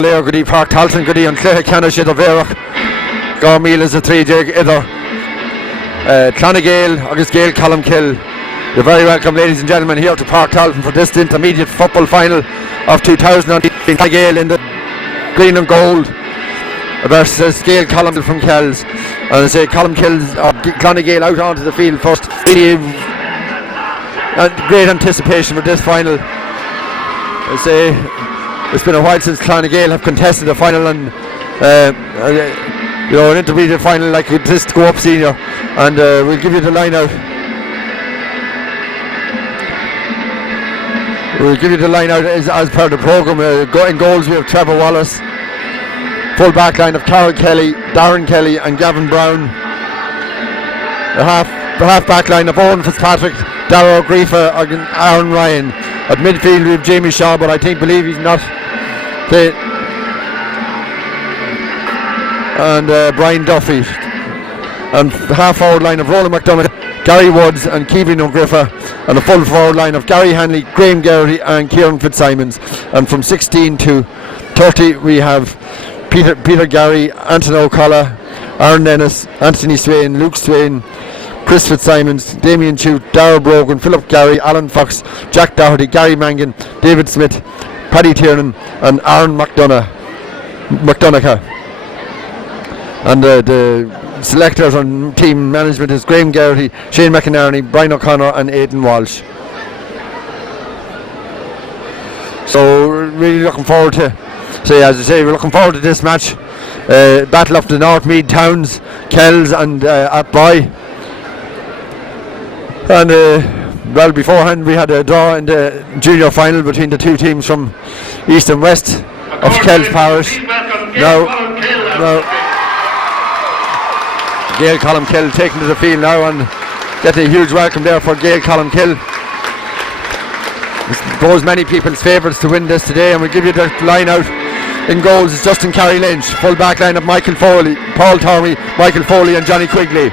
Léir go dtí Pairc Tailteann go dtí an chlutha ceanna siad a bhéireach Gaeil is a 3 idir Clann Gaeil agus Gaeil Colmcille. You're very welcome, ladies and gentlemen, here to Pairc Tailteann for this intermediate football final of 2018. Clann Gaeil in the green and gold versus Gaeil Colmcille from Kells. And I say Colmcille or Clann Gaeil out onto the field first. Really great anticipation for this final. I say it's been a while since Clann Gaeil have contested a final, and an intermediate final like this to go up senior. And we'll give you the line out. We'll give you the line out as per the programme. In goals we have Trevor Wallace. Full back line of Carol Kelly, Darren Kelly and Gavin Brown. The half back line of Owen Fitzpatrick, Darragh O'Griefa and Aaron Ryan. At midfield we have Jamie Shaw, but I believe he's not playing. And Brian Duffy. And the half forward line of Roland McDonough, Gary Woods and Kevin O'Griffa, and the full forward line of Gary Hanley, Graham Garrity and Kieran Fitzsimons. And from 16 to 30 we have Peter Gary, Anton O'Connor, Aaron Dennis, Anthony Swain, Luke Swain, Chris Fitzsimons, Damien Chute, Darrell Brogan, Philip Gary, Alan Fox, Jack Doherty, Gary Mangan, David Smith, Paddy Tiernan and Aaron McDonough. And the selectors on team management is Graham Garrity, Shane McInerney, Brian O'Connor and Aidan Walsh. So really looking forward to, as I say, we're looking forward to this match. Battle of the North Mead Towns, Kells and Atboy. And well, beforehand we had a draw in the junior final between the two teams from East and West of Kells Parish. Now Gaeil Colmcille taking to the field now and getting a huge welcome there for Gaeil Colmcille. I suppose many people's favourites to win this today, and we'll give you the line out. In goals is Justin Carey Lynch, full back line of Michael Foley, Paul Tormey, Michael Foley and Johnny Quigley.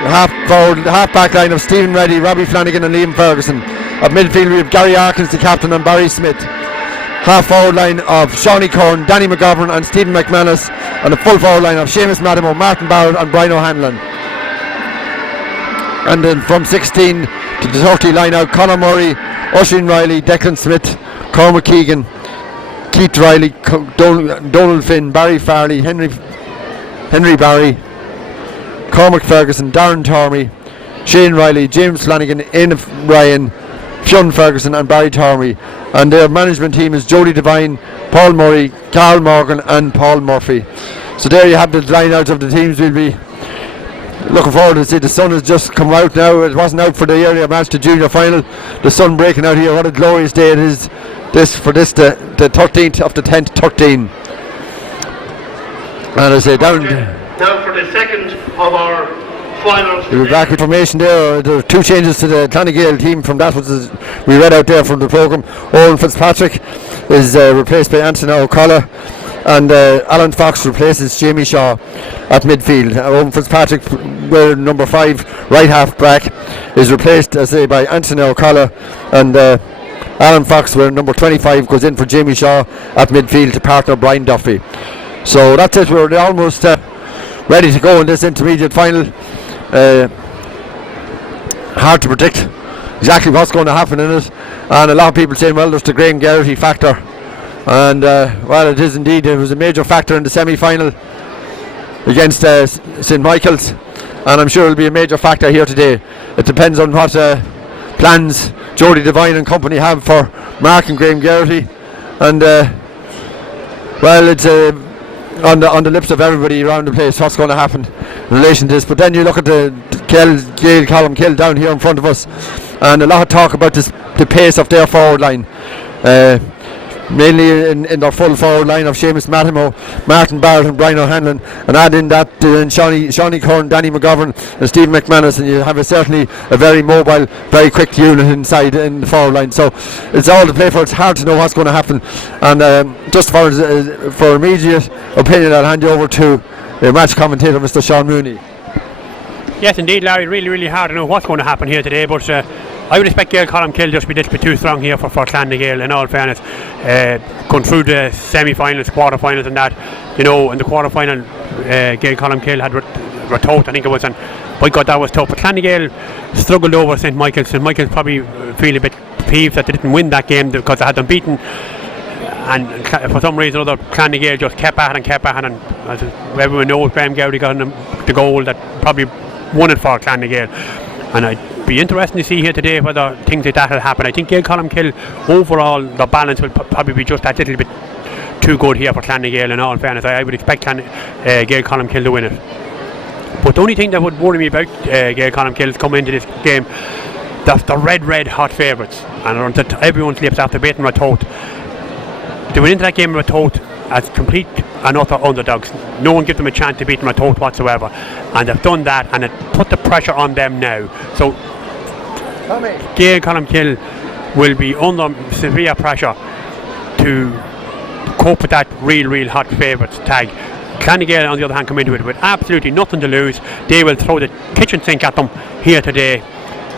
Half back line of Stephen Reddy, Robbie Flanagan and Liam Ferguson. At midfield we have Gary Arkins, the captain, and Barry Smith. Half forward line of Shawnee Corn, Danny McGovern and Stephen McManus, and the full forward line of Seamus Madamo, Martin Barrett and Brian O'Hanlon. And then from 16 to the 30 line out Conor Murray, Oisin Riley, Declan Smith, Cormac Keegan, Keith Riley, Donald Finn, Barry Farley, Henry Barry, Cormac Ferguson, Darren Tormey, Shane Riley, James Flanagan, Ian Ryan, Fionn Ferguson and Barry Tormey. And their management team is Jody Devine, Paul Murray, Carl Morgan and Paul Murphy. So there you have the line out of the teams. We'll be looking forward to see. The sun has just come out now. It wasn't out for the area match, the junior final. The sun breaking out here. What a glorious day it is the 13th of the 10th 13. And I say down now for the second of our finals. We'll be back with information there. There are two changes to the Clann Gaeil team from that, which we read out there from the programme. Owen Fitzpatrick is replaced by Anthony O'Connor, and Alan Fox replaces Jamie Shaw at midfield. Owen Fitzpatrick, wearing number 5 right half back, is replaced, as I say, by Anthony O'Connor, and Alan Fox, wearing number 25, goes in for Jamie Shaw at midfield to partner Brian Duffy. So that's it. We're almost ready to go in this intermediate final. Hard to predict exactly what's going to happen in it, and a lot of people saying, well, there's the Graham Garrity factor, and well, it is indeed. It was a major factor in the semi-final against St Michael's, and I'm sure it'll be a major factor here today. It depends on what plans Jody Devine and company have for Mark and Graham Garrity, and well, it's on the lips of everybody around the place what's going to happen in relation to this. But then you look at the Gaeil Colmcille down here in front of us, and a lot of talk about the pace of their forward line, mainly in their full forward line of Seamus Matimo, Martin Barrett and Brian O'Hanlon, and add in that Shawnee Corn, Danny McGovern and Stephen McManus, and you have certainly a very mobile, very quick unit inside in the forward line. So it's all to play for. It's hard to know what's going to happen, and just for immediate opinion, I'll hand you over to the match commentator, Mr. Sean Mooney. Yes, indeed, Larry. Really hard to know what's going to happen here today, but I would expect Gaeil Colmcille just to be a little bit too strong here for Clann nGael, in all fairness. Going through the semi-finals, quarter-finals and that, in the quarter-final, Gaeil Colmcille had Ratoath, I think it was, and by God that was tough. But Clann nGael struggled over St. Michael's. St. Michael's probably feel a bit peeved that they didn't win that game because they had them beaten. And for some reason or other, Clann nGael just kept at it, and as everyone knows, Graham Gowdy got the goal that probably won it for Clann nGael. And I'd be interested to see here today whether things like that will happen. I think Gaeil Colmcille, overall, the balance will probably be just that little bit too good here for Clann nGael, in all fairness. I would expect Gaeil Colmcille to win it. But the only thing that would worry me about Gaeil Colmcille coming into this game, that's the red hot favourites. And everyone's lips after beating Ratoath. They went into that game with Ratoath as complete and utter underdogs. No one gave them a chance to beat Ratoath whatsoever. And they've done that, and it put the pressure on them now. So Gaeil Colmcille will be under severe pressure to cope with that real hot favourites tag. Clann nGael, on the other hand, come into it with absolutely nothing to lose. They will throw the kitchen sink at them here today,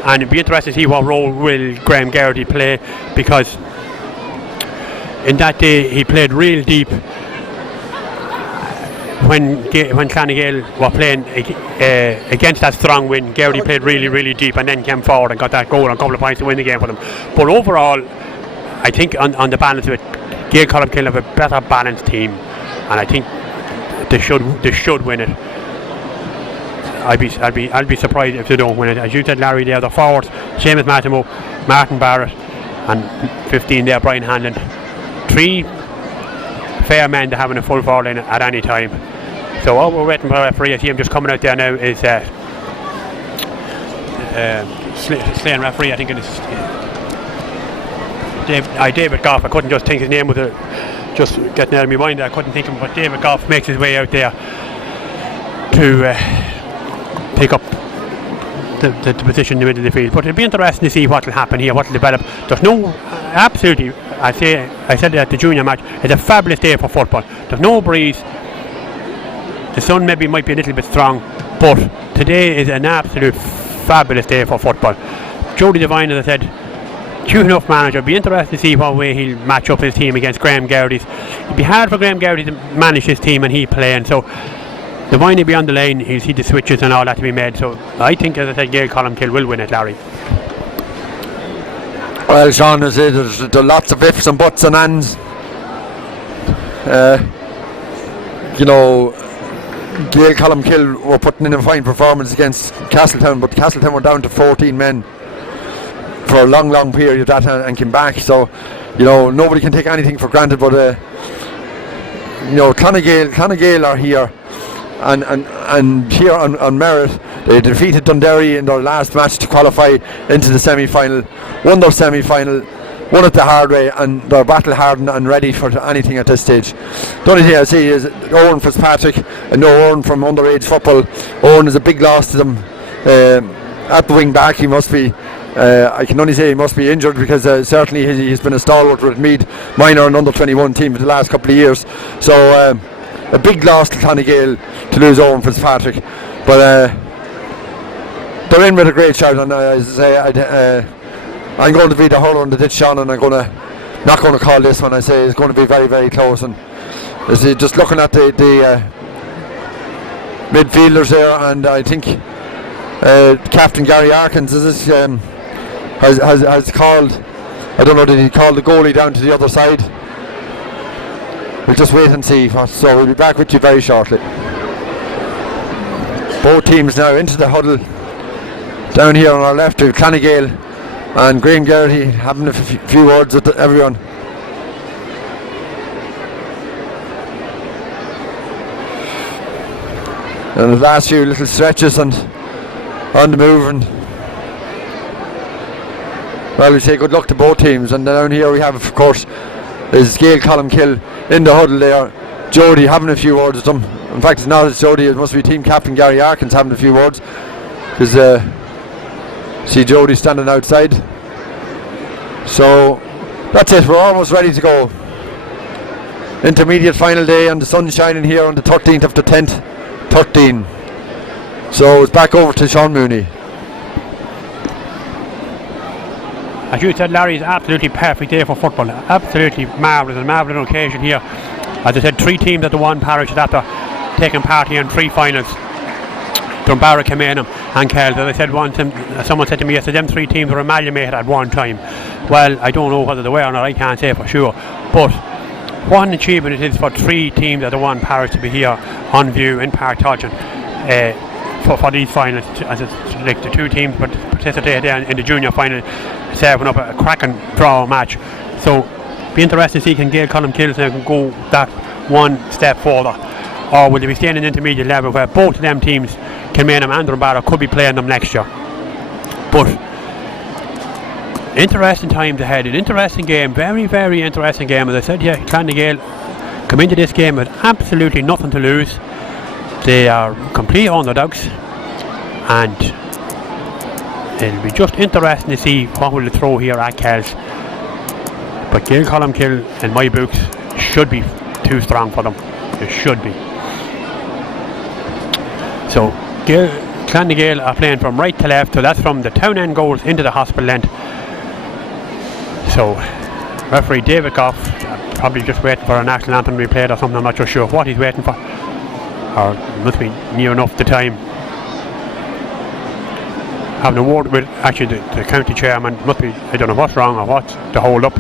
and it'll be interesting to see what role will Graham Gowdy play, because in that day he played real deep when Clann nGael were playing against that strong wind. Gowdy played really deep and then came forward and got that goal and a couple of points to win the game for them. But overall, I think on the balance of it, Gaeil Colmcille have a better balanced team, and I think they should win it. I'll be surprised if they don't win it. As you said, Larry, there, the forwards, Seamus Massimo, Martin Barrett, and 15 there, Brian Hanlon. 3 fair men to have in a full forward line at any time. So all we're waiting for the referee, I see him just coming out there now, is Slane referee, I think it is David Goff. I couldn't just think his name was just getting out of my mind. I couldn't think of him, but David Goff makes his way out there to take up the position in the middle of the field. But it'll be interesting to see what will happen here, what will develop. There's no, absolutely, I said it at the junior match, it's a fabulous day for football. There's no breeze. The sun might be a little bit strong, but today is an absolute fabulous day for football. Jody Devine, as I said, cute enough manager. It'll be interesting to see what way he'll match up his team against Graham Gowdy's. It'll be hard for Graham Gowdy to manage his team and he playing, so Devine will be on the line. He'll see the switches and all that to be made. So I think, as I said, Gaeil Colmcille will win it, Larry. Well, Sean, there's lots of ifs and buts and ands. Gaeil Colmcille were putting in a fine performance against Castletown, but Castletown were down to 14 men for a long period of that and came back. So, nobody can take anything for granted. But Clann nGael are here, and here on merit. They defeated Dundee in their last match to qualify into the semi-final, won their semi-final, won it the hard way, and they're battle hardened and ready for anything at this stage. The only thing I see is Owen Fitzpatrick, and no Owen from underage football. Owen is a big loss to them. At the wing back, he must be, I can only say he must be injured, because certainly he's been a stalwart with Meath minor and under 21 team for the last couple of years. So a big loss to Clann nGael to lose Owen Fitzpatrick, but they're in with a great shout. And as I say, I'm going to be the hurler on the ditch, Sean, and I'm not going to call this one. I say it's going to be very close. And just looking at the midfielders there, and I think Captain Gary Arkins has called, I don't know, did he call the goalie down to the other side? We'll just wait and see. So we'll be back with you very shortly. Both teams now into the huddle. Down here on our left, we have Clann nGael and Graham Gowdy having a few words with everyone. And the last few little stretches and on the move, and well, we say good luck to both teams. And down here we have, of course, is Gaeil Colmcille in the huddle there. Jody having a few words with them. In fact, it's not Jody, it must be team captain Gary Arkins having a few words, because see Jody standing outside. So that's it, we're almost ready to go. Intermediate final day, and the sun shining here on the 13th of the 10th, 13. So it's back over to Sean Mooney. as you said, Larry, is absolutely perfect day for football. Absolutely marvellous, a marvellous occasion here. As I said, 3 teams at the one parish after taking part here in 3 finals. Dunbarra, Kilmainham and Gaeil. As I said once, someone said to me yesterday, them 3 teams were amalgamated at one time. Well, I don't know whether they were or not, I can't say for sure. But what an achievement it is for 3 teams at the one parish to be here on view in Pairc for these finals. As it's like the 2 teams participated in the junior final, serving up a cracking draw match. So be interested to see can Gaeil Colmcille can go that one step further, or will they be staying in intermediate level where both of them teams, Kilmainham and Dunbarra, could be playing them next year. But interesting times ahead, an interesting game, very, very interesting game. As I said here, Clann nGael come into this game with absolutely nothing to lose. They are complete underdogs, and it'll be just interesting to see what will they throw here at Gael's. But Gaeil Colmcille, in my books, should be too strong for them. It should be. So Clann nGael are playing from right to left, so that's from the town end goals into the hospital end. So referee David Goff probably just waiting for a national anthem to be played or something. I'm not so sure what he's waiting for, or must be near enough the time. Having a word with actually the county chairman, must be, I don't know what's wrong or what's the hold up.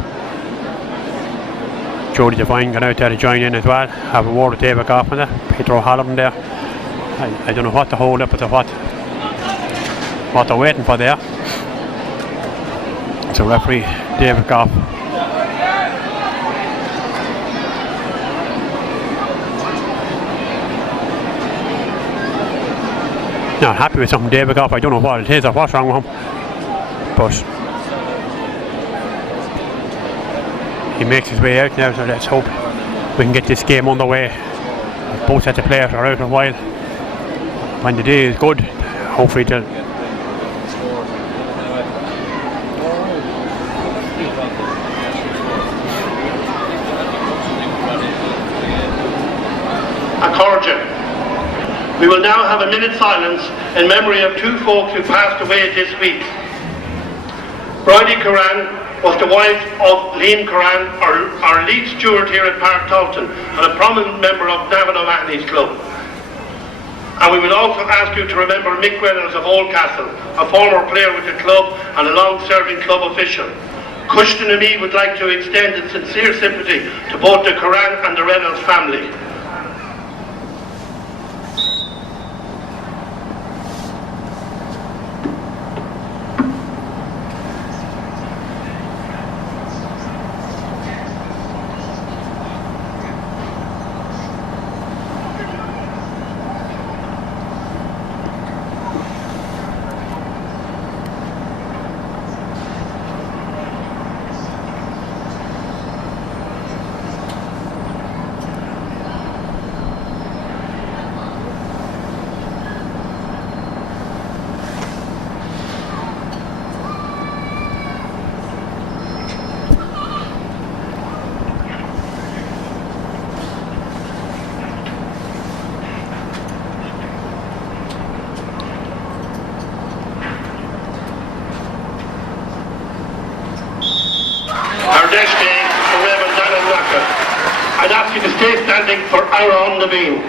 Jody Devine got out there to join in as well. Have a word with David Goff and Peter O'Halloran there. I don't know what the hold up is or what they're waiting for there. So referee David Goff. Not happy with something, David Goff. I don't know what it is or what's wrong with him, but he makes his way out now, so let's hope we can get this game underway. Both sets of players are out a while. When the day is good, hopefully they'll We will now have a minute's silence in memory of 2 folks who passed away this week. Bridie Curran was the wife of Liam Curran, our lead steward here at Pairc Tailteann, and a prominent member of Navan O'Mahony's club. And we will also ask you to remember Mick Reynolds of Oldcastle, a former player with the club and a long-serving club official. Cushton and me would like to extend a sincere sympathy to both the Curran and the Reynolds family. I'd ask you to stay standing for Aaron Levine.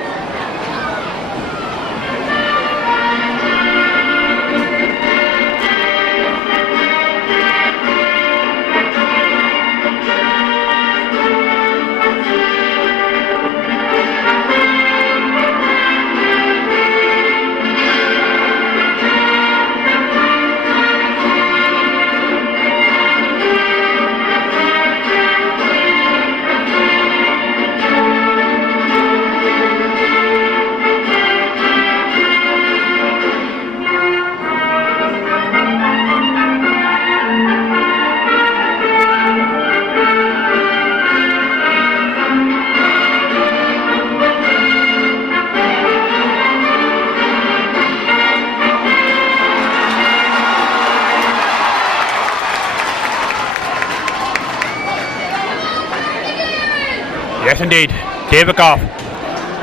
Yes, indeed. David Goff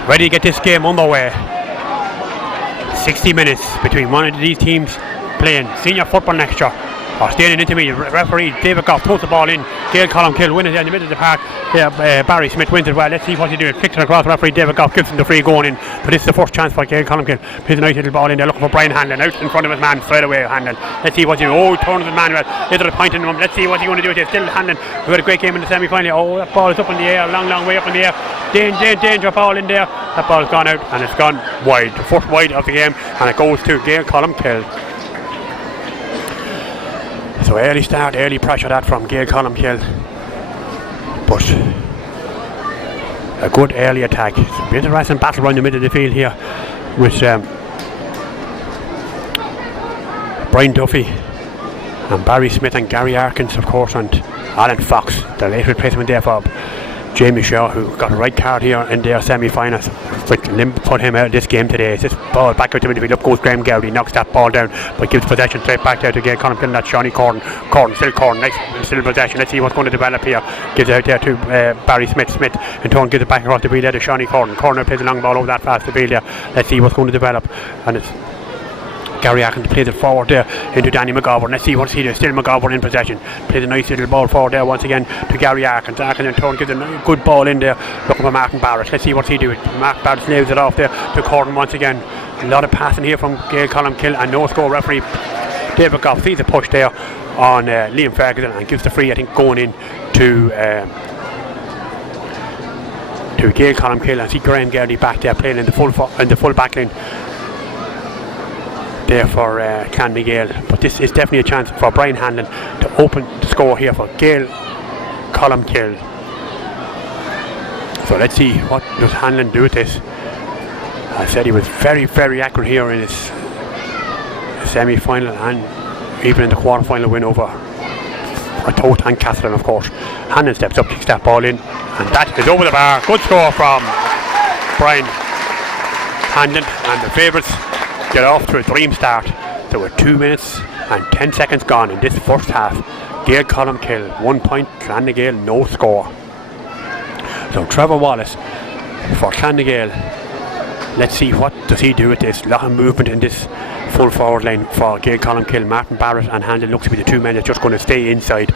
ready to get this game underway. 60 minutes between one of these teams playing senior football next year. or staying into me. Referee David Goff throws the ball in. Gaeil Colmcille win it in the middle of the park. Barry Smith wins it well. Let's see what he do. Flicks it across. Referee David Goff gives him the free going in. But this is the first chance for Gaeil Colmcille. Plays a nice little ball in there, looking for Brian Hanlon out in front of his man straight away. Hanlon. Let's see what he do. Oh, turns his man well. Little point in him. Let's see what he's going to do here. Still Hanlon. We had a great game in the semi-final. Oh, that ball is up in the air, long way up in the air. Danger ball in there. That ball's gone out and it's gone wide. The first wide of the game, and it goes to Gaeil Colmcille. So early start, early pressure that from Gaeil Colmcille, but a good early attack. It's a bit of a battle around the middle of the field here with Brian Duffy and Barry Smith and Gary Arkins, of course, and Alan Fox, the late replacement there for Jamie Shaw, who got a red card here in their semi-finals. Limb put him out of this game today. It's this ball back out to midfield. Up goes Graham Gowdy, knocks that ball down, but gives possession straight back there to Gaeil Colmcille. That's Shawnee Corn, still possession. Let's see what's going to develop here. Gives it out there to Barry Smith. In turn gives it back across the field there to Shawnee Corn. Corner plays a long ball over that fast the field there. Let's see what's going to develop, and it's Gary Arkins plays it forward there into Danny McGovern. Let's see what's he does. Still McGovern in possession. Plays a nice little ball forward there once again to Gary Arkins. Arkins in turn gives a good ball in there, looking for Martin Barrett. Let's see what's he doing. Mark Barrett slaves it off there to Corden once again. A lot of passing here from Gaeil Colmcille, and no score. Referee David Goff sees a push there on Liam Ferguson and gives the free, I think, going in to Gaeil Colmcille. I see Graham Gowdy back there playing in the full back line there for Clann nGael, but this is definitely a chance for Brian Hanlon to open the score here for Gaeil Colmcille. So let's see what does Hanlon do with this. I said he was very accurate here in his semi-final and even in the quarter-final win over Tailteann Castle, of course. Hanlon steps up, kicks that ball in, and that is over the bar. Good score from Brian Hanlon, and the favourites get off to a dream start. There were 2 minutes and 10 seconds gone in this first half. Gaeil Colmcille 1 point, Clann nGael no score. So Trevor Wallace for Clann nGael. Let's see what does he do with this. A lot of movement in this full forward line for Gaeil Colmcille. Martin Barrett and Hanlon looks to be the two men that's just going to stay inside.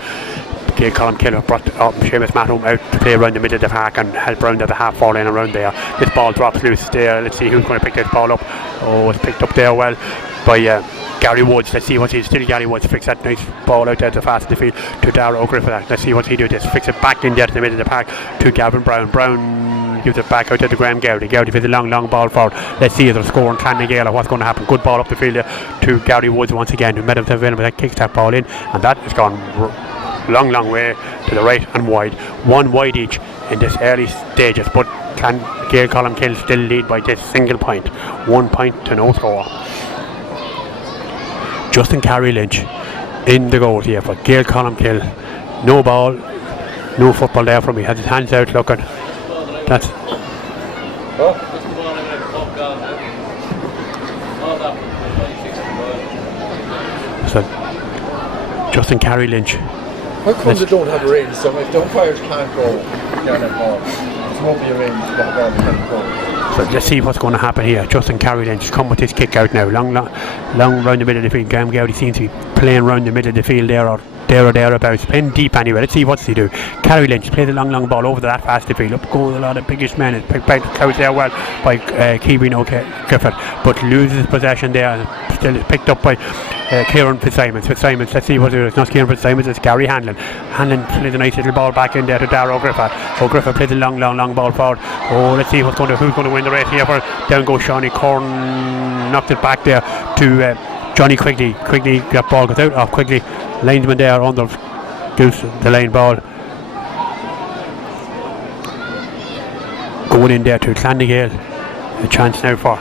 Gaeil Colmcille have brought up Seamus Mathom out to play around the middle of the park and help round at the half forward line around there. This ball drops loose there. Let's see who's going to pick this ball up. Oh, it's picked up there well by Gary Woods. Let's see what he's still. Gary Woods flicks that nice ball out there to fast the field to Darragh O'Griffith. Let's see what he do. Just flicks it back in there to the middle of the park to Gavin Brown. Brown gives it back out there to Graham Gowdy. Gowdy with a long ball forward. Let's see if they're scoring Clann nGael or what's going to happen. Good ball up the field there to Gary Woods once again, who met him to available. That kicks that ball in, and that has gone long way to the right and wide. One wide each in this early stages, but Gaeil Colmcille still lead by this single point. 1 point to no score. Justin Carey Lynch in the goal here for Gaeil Colmcille. No ball, no football there from him. He has his hands out looking. That's so Justin Carey Lynch. How come they don't have a range? So if the umpires can't go down that ball, there won't be a range to that ball can't go. So let's see what's going to happen here. Justin Carey Lynch come with his kick out now. Long round the middle of the field. Graham Gowdy seems to be playing round the middle of the field there or thereabouts. Playing deep anyway. Let's see what's he do. Carey Lynch plays a long ball over that fast the field. Up goes a lot of biggish men. It's picked out there well by Kevin O'Griffith, but loses possession there and still is picked up by Kieran Fitzsimons. Let's see what it is. It's not Kieran Fitzsimons, it's Gary Hanlon. Hanlon plays a nice little ball back in there to Darragh O'Griffith. O'Griffith plays a long ball forward. Oh, let's see who's going to win the race here. Down goes Shawnee Corn, knocked it back there to Johnny Quigley. That ball goes out off Quigley. Linesman there under goes the line ball. Going in there to Clann nGael. A chance now for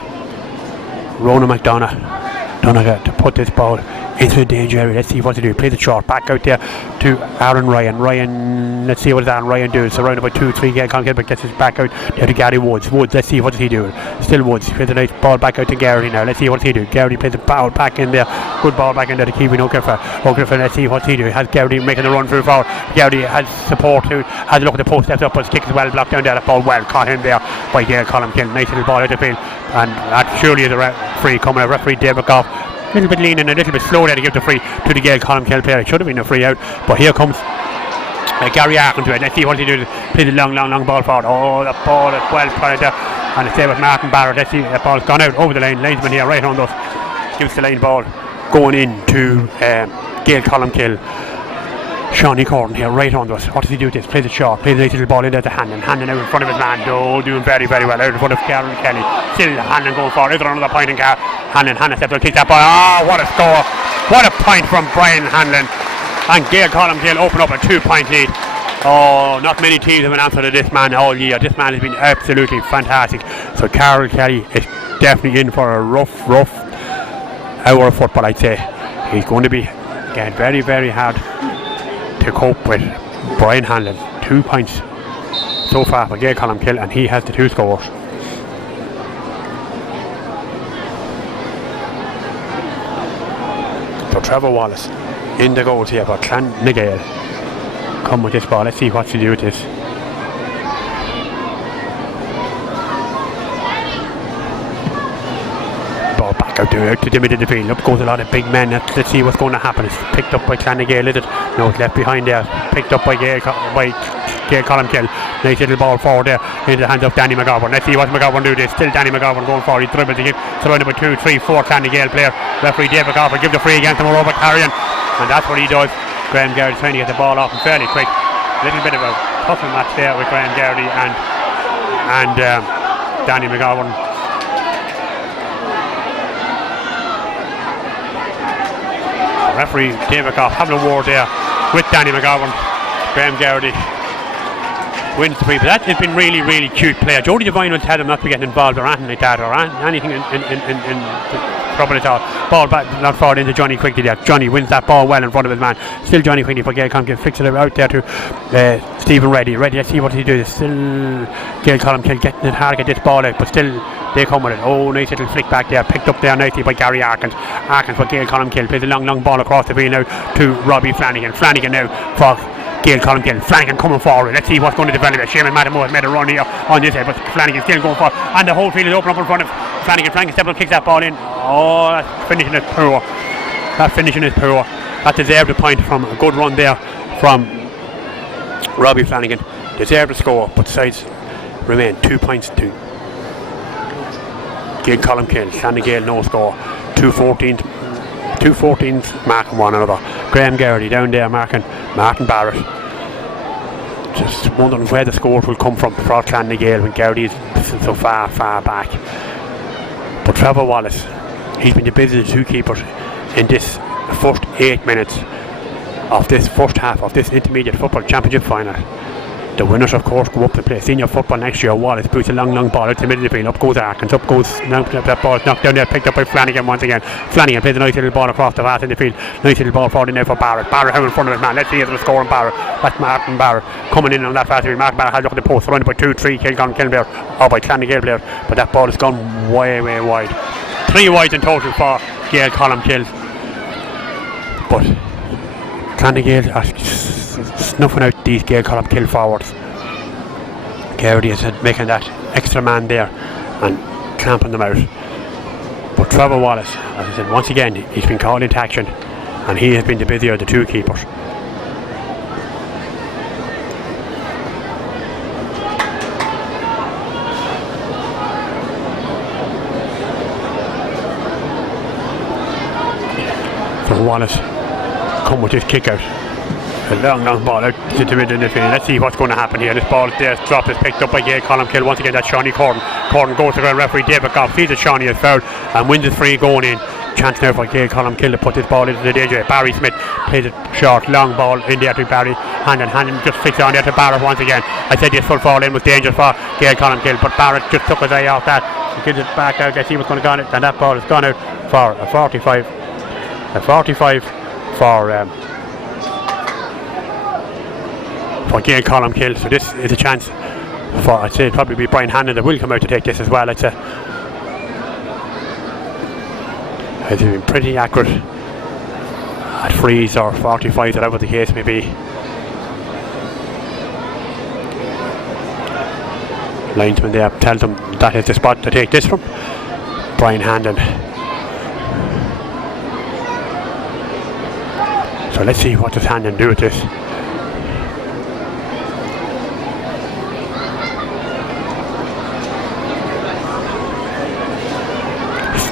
Ronan McDonagh to put this ball into the danger area. Let's see what to do. Plays it short back out there to Aaron Ryan. Let's see what Aaron Ryan does. Around about 2-3 Gaeil Colmcille, but gets his back out there to Gary Woods. Let's see what does he do. Still Woods. Plays a nice ball back out to Gowdy now. Let's see what he do. Gowdy plays a ball back in there. Good ball back in there to Kevin O'Griffith. Let's see what he do. Has Gowdy making the run through forward. Gowdy has support too. Has a look at the post, steps up, but his kick is well blocked down there. That ball well caught in there by Gaeil Colmcille. Nice little ball out the field, and that surely is a free coming out. Referee David Goff little bit lean and a little bit slow there to give the free to the Gaeil Colmcille player. It should have been a free out, but here comes Gary Arkin to it. Let's see what he do. Play the long ball forward. Oh, the ball is well played there, and it's there with Martin Barrett. Let's see, that ball's gone out over the line. Linesman here right on us gives the line ball going into Gaeil Colmcille. Shawnee Gordon here right on us. What does he do with this? Plays it short, plays a nice little ball in there to Hanlon out in front of his man. Doing very well out in front of Karen Kelly. Still Hanlon going forward. Is there another point in Hanlon steps up, takes that ball. What a score, what a point from Brian Hanlon, and Gaeil Colmcille open up a 2-point lead. Not many teams have been answered to this man all year. This man has been absolutely fantastic. So Carol Kelly is definitely in for a rough hour of football, I'd say. He's going to be again very hard to cope with Brian Hanlon. 2 points so far for Gaeil Colmcille, and he has the 2 scores. So Trevor Wallace in the goals here for Clann nGael. Come with this ball. Let's see what to do with this. Ball back out to the middle of the field. Up goes a lot of big men. Let's see what's going to happen. It's picked up by Clann nGael, is it? No, it's left behind there. Picked up by Gaeil Colmcille. Nice little ball forward there into the hands of Danny McGovern. Let's see what McGovern do this. Still Danny McGovern going forward. He dribbles the hip. Surrounded by 2, 3, 4 Clann nGael player. Referee Dave McGovern gives the free against him over Carrion, and that's what he does. Graham Garrity trying to get the ball off him fairly quick. Little bit of a tougher match there with Graham Garrity and Danny McGovern. Referee Dave McGovern having a word there with Danny McGovern. Graham Garrity wins the free, but that has been really cute player. Jody Devine will tell him not to be getting involved or anything like that, or anything in trouble at all. Ball back, not forward into Johnny quickly there. Johnny wins that ball well in front of his man. Still Johnny quickly for Gaeil Colmcille. Flicks it out there to Stephen Reddy. Let's see what he does. Still Gaeil Colmcille getting it hard to get this ball out, but still they come with it. Oh, nice little flick back there. Picked up there nicely by Gary Arkins. Arkins for Gaeil Colmcille. Plays a long ball across the field now to Robbie Flanagan. Flanagan now for Gaeil Colmcille. Flanagan coming forward. Let's see what's going to develop. Shaman Madamo has made a run here on this head, but Flanagan still going forward, and the whole field is open up in front of Flanagan. Flanagan steps up, kicks that ball in. Oh, that's finishing is poor. That deserved a point from a good run there from Robbie Flanagan. Deserved a score, but sides remain 2 points to Gaeil Colmcille. Clann nGael no score. 2-14s marking one another. Graham Garrity down there marking Martin Barrett. Just wondering where the scores will come from for Clann nGael when Garrity is so far back. But Trevor Wallace, he's been the busiest 2 keepers in this first 8 minutes of this first half of this intermediate football championship final. The winners, of course, go up to play senior football next year. Wallace boots a long ball out to the middle of the field. Up goes Arkins. Up goes that ball knocked down there, picked up by Flanagan once again. Flanagan plays a nice little ball across the path in the field. Nice little ball forward in there for Barrett. Barrett out in front of his man. Let's see if there's a score on Barrett. That's Martin Barrett coming in on that fast field. Martin Barrett has up the post, surrounded by 2, 3 Gaeil Colmcille players, or by Clann nGael players. But that ball has gone way wide. 3 wides in total for Gaeil Colmcille. But Clann nGael are snuffing out these Gaeil Colmcille forwards. Garrity is making that extra man there and clamping them out. But Trevor Wallace, as I said, once again he's been called into action, and he has been the busier of the 2 keepers. So Wallace come with this kick out. A long ball out to the middle of the field. Let's see what's going to happen here. This ball there, drop is picked up by Gaeil Colmcille. Once again, that's Shawnee Gordon. Gordon goes to the referee David Goff, sees that Shawnee is fouled and wins his free going in. Chance now for Gaeil Colmcille to put this ball into the danger. Barry Smith plays it short, long ball in there to Barry. Hannon just flicks on there to Barrett once again. I said this full fall in was dangerous for Gaeil Colmcille, but Barrett just took his eye off that. He gives it back out. Let's see what's going to go on it, and that ball has gone out for a 45. A 45 for Gaeil Colmcille. So this is a chance for, I'd say, probably be Brian Hannon that will come out to take this as well. I'd say it's been pretty accurate at frees or 45s, whatever the case may be. Linesman there tells them that is the spot to take this from. Brian Hannon So let's see what does Handon do with this.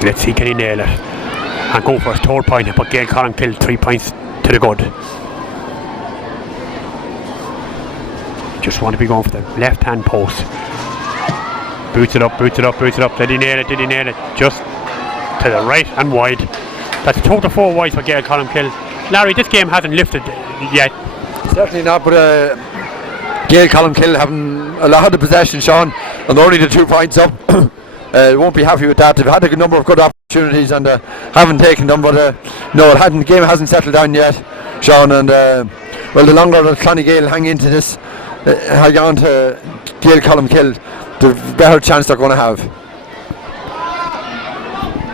Let's see, can he nail it and go for his third point and put Gaeil Colmcille 3 points to the good. Just want to be going for the left hand post. Boots it up, boots it up, boots it up. Did he nail it? Did he nail it? Just to the right and wide. That's a total 4 wides for Gaeil Colmcille. Larry, this game hasn't lifted yet. Certainly not, but Gaeil Colmcille having a lot of the possession, Sean, and they're only the 2 points up. Won't be happy with that. They've had a number of good opportunities and haven't taken them, but no, the game hasn't settled down yet, Sean, and well, the longer that Clann hang into this, hang on to Gaeil Colmcille, the better chance they're going to have.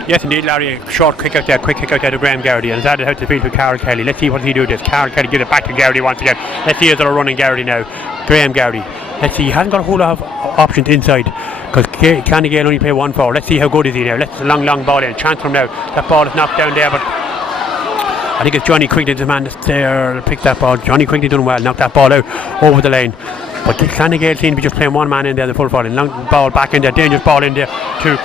Yes, indeed, Larry. A short quick out there to Graham Garrity, and it's added out to the field with Carl Kelly. Let's see what he do with this. Carl Kelly gives it back to Garrity once again. Let's see if they're running Garrity now. Graham Garrity. Let's see, he hasn't got a whole lot of options inside because Clann only play 1 forward. Let's see how good is he now. Let's long ball in. Chance from now. That ball is knocked down there, but I think it's Johnny Quigley, the man that's there, picked that ball. Johnny Quigley done well, knocked that ball out over the line. But Clann seem to be just playing one man in there, the full forward. Long ball back in there, dangerous ball in there to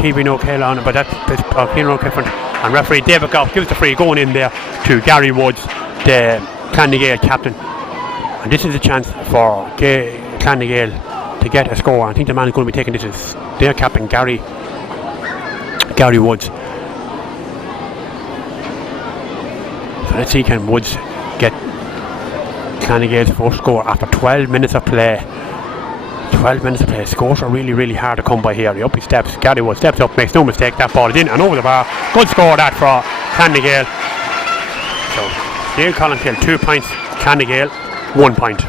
Kevin O'Kell on it, but that's Kevin O'Kell. And referee David Goff gives the free going in there to Gary Woods, the Clann captain. And this is a chance for Clann to get a score. I think the man who's going to be taking this is their captain, Gary Woods. So let's see, can Woods get Clann first score after 12 minutes of play. 12 minutes of play. Scores are really, really hard to come by here. Up he steps. Gary Woods steps up, makes no mistake. That ball is in and over the bar. Good score that for Clann. So Gaeil Colmcille 2 points, Clann 1 point.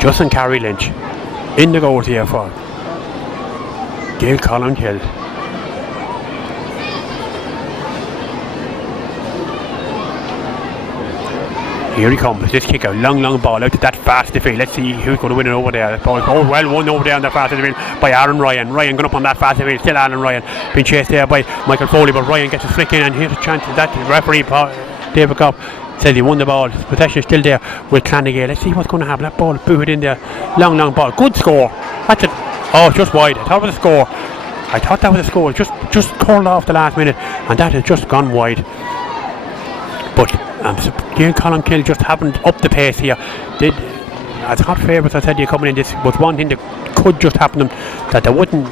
Justin Carey Lynch in the goal here for Gaeil Colmcille. Here he comes, this kick out, long ball out to that fast defeat. Let's see who's going to win it over there. That ball is well won over there on that fast defeat by Aaron Ryan. Ryan going up on that fast defeat, still Aaron Ryan. Being chased there by Michael Foley, but Ryan gets a flick in, and here's a chance that the referee, David Cobb, says he won the ball. His possession is still there with Clann. Let's see what's going to happen. That ball is booted in there. Long ball. Good score. That's it. Oh, just wide. I thought it was a score. Just curled off the last minute, and that has just gone wide. But Gaeil Colmcille just haven't upped the pace here. As hot favourites, I said to you coming in, this was one thing that could just happen to them, that they wouldn't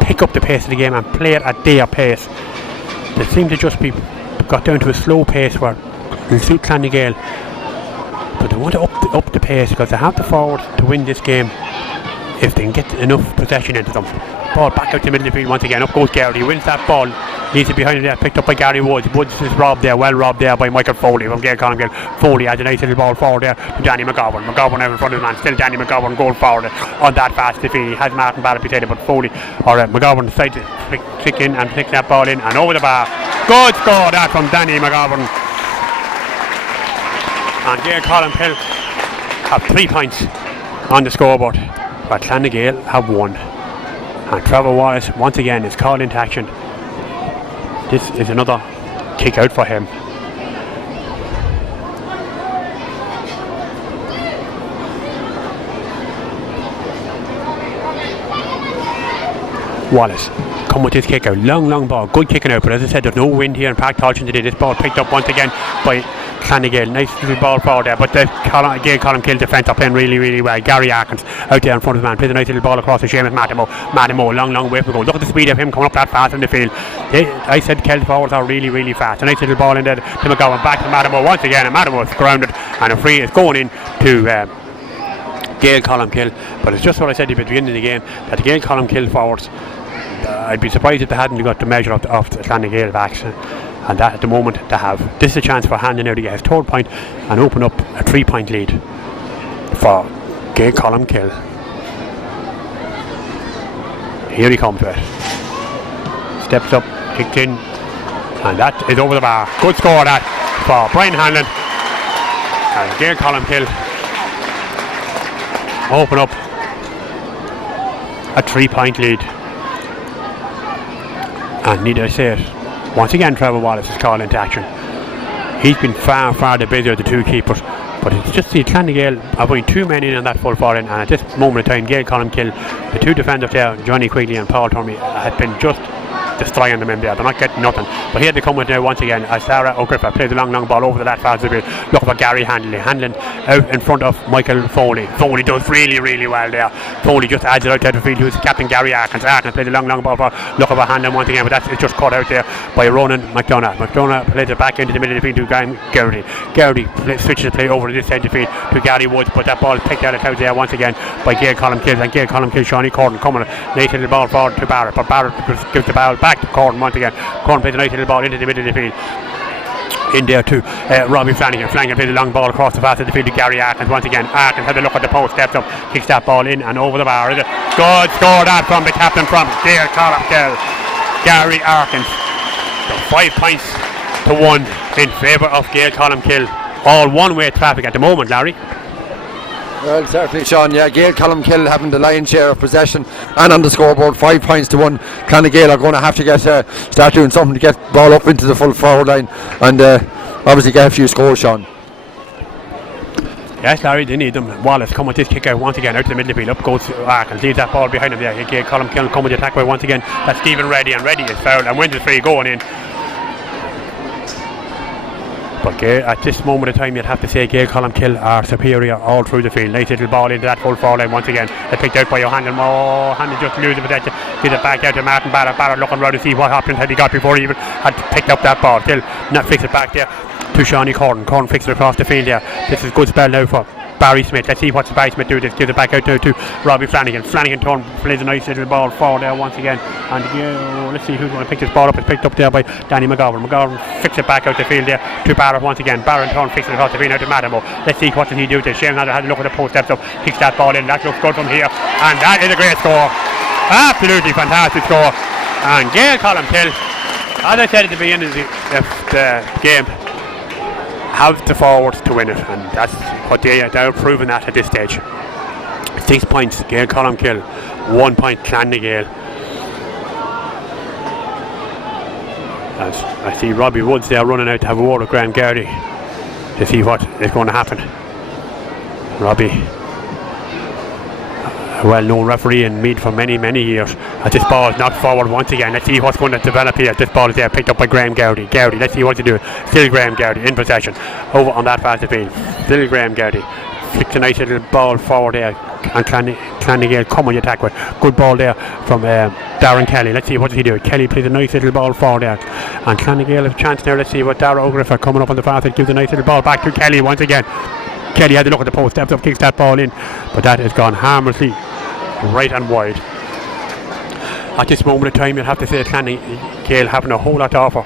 pick up the pace of the game and play it at their pace. They seem to just be got down to a slow pace where it'll suit Clann, but they want to up the pace because they have the forward to win this game if they can get enough possession into them. Ball back out to the middle of the field once again. Up goes Garrity. Wins that ball. Leaves it behind him there. Picked up by Gary Woods. Woods is robbed there. Well robbed there by Michael Foley from Gaeil Colmcille. Foley has a nice little ball forward there to Danny McGovern. McGovern out in front of his man. Still Danny McGovern going forward on that fast defeat. He has Martin Ballard beside him, but Foley or McGovern decides to flick in and flick that ball in and over the bar. Good score that from Danny McGovern. And Gaeil Colmcille have 3 points on the scoreboard, but Clann have 1. And Trevor Wallace once again is called into action. This is another kick out for him. Wallace come with this kick out. Long ball. Good kicking out, but as I said, there's no wind here in Pairc Tailteann today. This ball picked up once again by Clann. Nice little ball forward there, but the Gaeil Colmcille defence are playing really well. Gary Arkins out there in front of his man, plays a nice little ball across to Seamus Mattimo, long way to go. Look at the speed of him coming up that fast in the field. I said Celt forwards are really fast. A nice little ball in there to McGowan, back to Mattimo once again, and Mattimo is grounded, and a free is going in to Gaeil Colmcille. But it's just what I said at the beginning of the game, that the Gaeil Colmcille forwards, I'd be surprised if they hadn't got the measure of the Clann backs, and that at the moment they have. This is a chance for Handon now to get his third point and open up a 3-point lead for Gaeil Colmcille. Here he comes with it. Steps up, kicked in, and that is over the bar. Good score that for Brian Hanlon. And Gaeil Colmcille open up a 3-point lead. And need I say it, once again Trevor Wallace is called into action. He's been far the busier of the two keepers, but it's just the Clann Gael are putting 2 men in on that full forward, and at this moment in time Gaeil Colmcille, the two defenders there, Johnny Quigley and Paul Turmey, had been just destroying them in there. They're not getting nothing. But here they come with now once again as Sarah O'Griffa plays a long ball over the left side of the field. Look for Gary Handling out in front of Michael Foley. Foley does really well there. Foley just adds it out to the field, who's Captain Gary Arkins. Arkins plays a long ball for look for Handling once again, but that's just caught out there by Ronan McDonough. McDonough plays it back into the middle of the field to Graham Garrity. Garrity switches the play over to this centre field to Gary Woods, but that ball is picked out of out there once again by Gaeil Colmcille, and Gaeil Colmcille, Shawnee Corden coming late in the ball forward to Barrett, but Barrett gives the ball back to Corden once again. Corden plays a nice little ball into the middle of the field. In there too, Robbie Flanagan plays a long ball across the face of the field to Gary Arkins once again. Arkins had a look at the post, steps up, kicks that ball in and over the bar. Is it good? Score that from the captain from Gaeil Colmcille, Gary Arkins. So 5 points to 1 in favour of Gaeil Colmcille. All one-way traffic at the moment, Larry. Well, certainly, Sean. Yeah, Gaeil Colmcille having the lion's share of possession and on the scoreboard, 5 points to 1. Clann Gael are going to have to get start doing something to get ball up into the full forward line and obviously get a few scores, Sean. Yes, Larry, they need them. Wallace come with this kick out once again out to the middle of the field. Up goes Arkins, leaves that ball behind him there. Gaeil Colmcille come with the attack by once again. That's Stephen Reddy, and Reddy is fouled and wins the free going in. But at this moment of time, you'd have to say Gaeil Colmcille are superior all through the field. Nice little ball into that full forward line once again. They picked out by O'Hanlon. O'Hanlon just loses it, but gives it back out to Martin Barrett. Barrett looking around to see what happened had he got before he even had picked up that ball. Still not fix it back there to Shawnee Corden. Corden fixed it across the field there. This is a good spell now for Barry Smith. Let's see what Barry Smith do. This gives it back out to Robbie Flanagan. Flanagan plays a nice little ball forward there once again. And let's see who's going to pick this ball up. It's picked up there by Danny McGovern. McGovern fixes it back out the field there to Barrett once again. Barrett fixes it across the field out to Madamo. Let's see what does he do to Shane had a look at the post, steps up, kicks that ball in. That looks good from here. And that is a great score. Absolutely fantastic score. And Gaeil Colmcille, as I said at the beginning of the game, have the forwards to win it, and that's what they're proving that at this stage. 6 points Gaeil Colmcille, 1 point Clann Gael. As I see Robbie Woods there running out to have a word with Graham Garrity to see what is going to happen. Robbie, a well-known referee in Meath for many years. As this ball is knocked forward once again, let's see what's going to develop here. This ball is there, picked up by Graham Garrity. Let's see what to do. Still Graham Garrity in possession over on that fast field. Still Graham Garrity flicks a nice little ball forward there, and Clann Gael come on the attack with good ball there from Darren Kelly. Let's see what he do. Kelly plays a nice little ball forward there, and Clann Gael have a chance now. Let's see what Dara O'Griffa coming up on the far side gives a nice little ball back to Kelly once again. Kelly had to look at the post, steps up, kicks that ball in, but that has gone harmlessly right and wide. At this moment of time, you'll have to say Clann Gael having a whole lot to offer,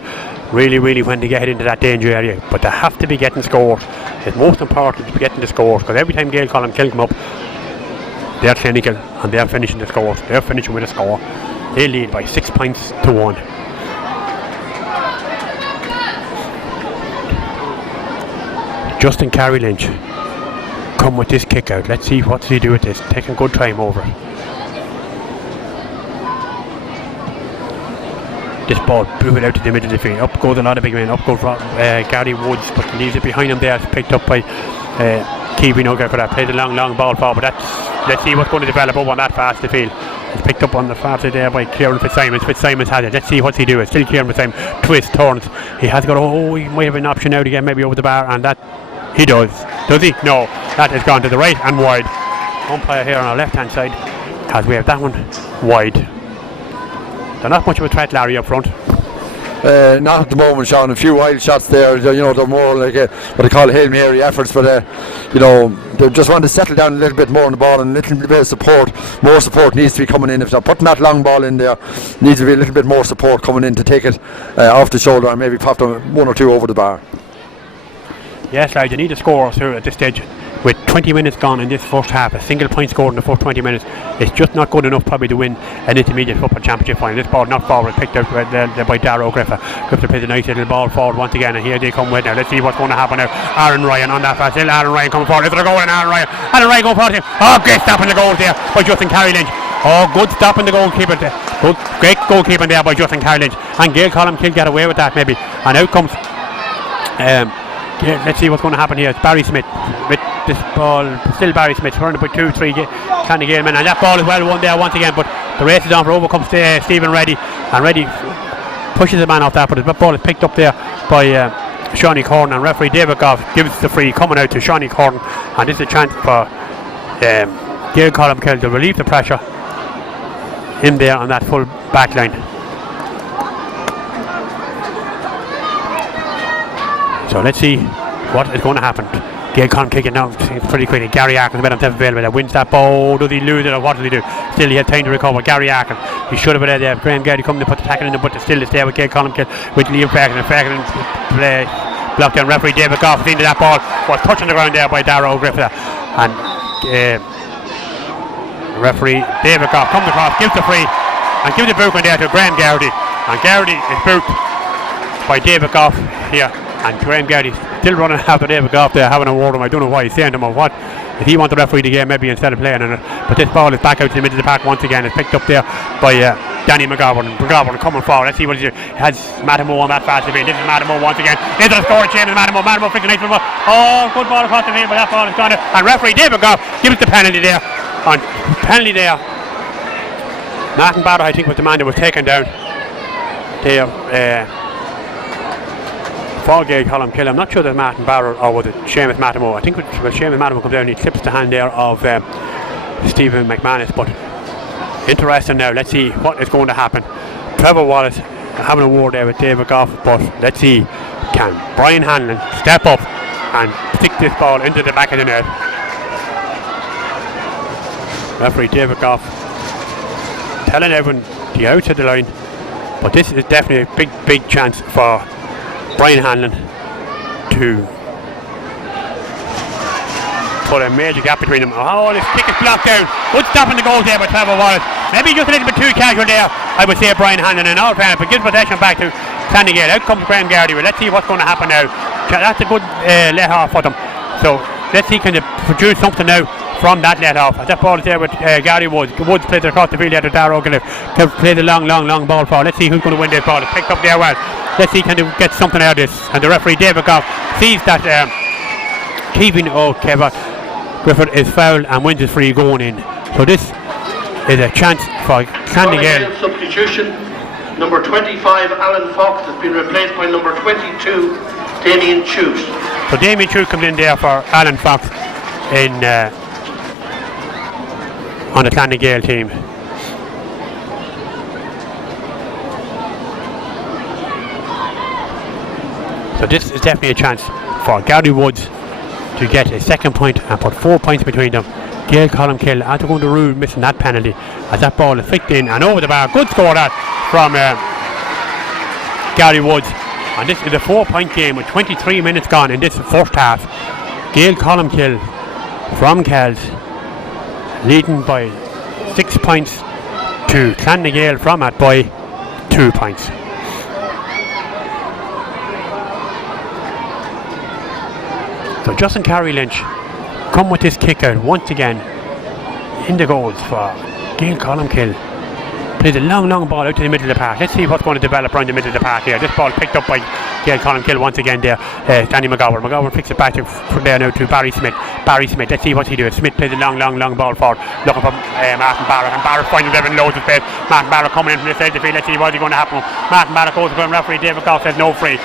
really when they get into that danger area, but they have to be getting scores. It's most important to be getting the scores, because every time Gaeil Colmcille come up, they're clinical and they're finishing the scores. They're finishing with a score. They lead by 6 points to 1. Justin Carey Lynch come with this kick out. Let's see what does he do with this. Taking good time over it. This ball blew it out to the middle of the field. Up goes a lot of big men. Up goes Gary Woods, but leaves it behind him there. It's picked up by Keevy Nugget for that. Played a long ball forward. But let's see what's going to develop over on that fast field. It's picked up on the far side there by Kieran Fitzsimons. Fitzsimons has it. Let's see what's he doing. Still Kieran Fitzsimons. Twist, turns. He has got he might have an option now to get maybe over the bar, and that he does. Does he? No. That has gone to the right and wide. Umpire here on our left hand side has waved that one wide. They're not much of a threat, Larry, up front. Not at the moment, Sean. A few wild shots there. They're more like what they call Hail Mary efforts, but they just want to settle down a little bit more on the ball, and a little bit of support. More support needs to be coming in. If they're putting that long ball in there, needs to be a little bit more support coming in to take it off the shoulder and maybe pop them 1 or 2 over the bar. Yes, Larry, they need a score here at this stage. With 20 minutes gone in this first half, a single point scored in the first 20 minutes, it's just not good enough probably to win an intermediate football championship final. This ball not forward, picked out by Dara O'Griffa. Griffa plays a nice little ball forward once again, and here they come with now. Let's see what's going to happen now. Aaron Ryan on that fast. Still Aaron Ryan coming forward. Is there a goal in Aaron Ryan? Aaron Ryan going forward. Oh, great stop in the goal there by Justin Carey Lynch. Oh, good stop in the goalkeeper Great goalkeeping there by Justin Carey Lynch. And Gaeil Colmcille get away with that maybe. And out comes let's see what's going to happen here. It's Barry Smith with this ball. Still Barry Smith surrounded by 2-3 Clann Gael men, and that ball is well won there once again, but the race is on for over comes Stephen Reddy, and Reddy pushes the man off that, but the ball is picked up there by Shawnee Corn, and referee David Goff gives the free coming out to Shawnee Corn, and this is a chance for Gaeil Colmcille to relieve the pressure in there on that full back line. So let's see what is going to happen. Gaeil Colmcille kicking now pretty quickly. Gary Arkin made himself available. Wins that ball. Does he lose it or what does he do? Still he had time to recover. Gary Arkin. He should have been there. Graham Gardy coming to put the tackle in the but still is there with Gaeil Colmcille with Liam Faircon. Faircon play blocked down. Referee David Goff into that ball. Was touching the ground there by Darragh O'Griffith. And referee David Goff comes across, gives the free and gives the book in there to Graham Gardy. And Gardy is booked by David Goff here. And Graham Gardy still running after David Goff there, having a word with him. I don't know why he's saying to him or what. If he wants to referee the game, maybe instead of playing in it. But this ball is back out to the middle of the park once again. It's picked up there by Danny McGovern. McGovern coming forward. Let's see what he has. Mattimo on that fast field. This is Mattimo once again. Into the scoring chamber. Mattimo flicks the nice ball. Oh, good ball across the field, but that ball is gone out. And referee David Goff gives the penalty there. On penalty there. Martin Barrow, I think, was the man that was taken down there. For Gaeil Colmcille. I'm not sure that Martin Barrow or was it Seamus Mattimo. I think when Seamus Mattimo comes down, he clips the hand there of Stephen McManus. But interesting now. Let's see what is going to happen. Trevor Wallace having a word there with David Goff, but let's see, can Brian Hanlon step up and stick this ball into the back of the net? Referee David Goff telling everyone to go outside the line, but this is definitely a big chance for Brian Hanlon to put a major gap between them. Oh, this kick is blocked down. Good stopping the goal there by Trevor Wallace. Maybe just a little bit too casual there, I would say, Brian Hanlon. In all fairness, but gives possession back to Clann Gael. Out comes Graham Gardy. Well, let's see what's going to happen now. That's a good let off for them. So let's see, can they produce something now from that let off. That ball is there with Gary Woods. Woods plays it across the field there to Darragh O'Griffith to play the long ball for. Let's see who's going to win this ball. It's picked up there well. Let's see, can they get something out of this. And the referee David Goff sees that keeping Griffith is fouled and wins his free going in. So this is a chance for Clann Gael. Substitution. Number 25 Alan Fox has been replaced by number 22 Damien Chute. So Damien Chute comes in there for Alan Fox in on the Clann Gael team. So this is definitely a chance for Gary Woods to get a second point and put 4 points between them. Gaeil Colmcille, after going to rule, missing that penalty as that ball is flicked in and over the bar. Good score that from Gary Woods. And this is a 4-point game with 23 minutes gone in this first half. Gaeil Colmcille from Kells leading by 6 points to Clann Gael from it by 2 points. So Justin Carey Lynch come with this kick out once again in the goals for Gaeil Colmcille. Plays a long ball out to the middle of the park. Let's see what's going to develop around the middle of the park here. This ball picked up by Gaeil Colmcille once again there. Danny McGovern. McGovern picks it back from there now to Barry Smith. Let's see what he does. Smith plays a long ball forward, looking for Martin Barrow. And Barrow finding him in loads of space. Martin Barrow coming in from the side of the field. Let's see what's going to happen. Martin Barrow goes to the referee. David Goff says no free.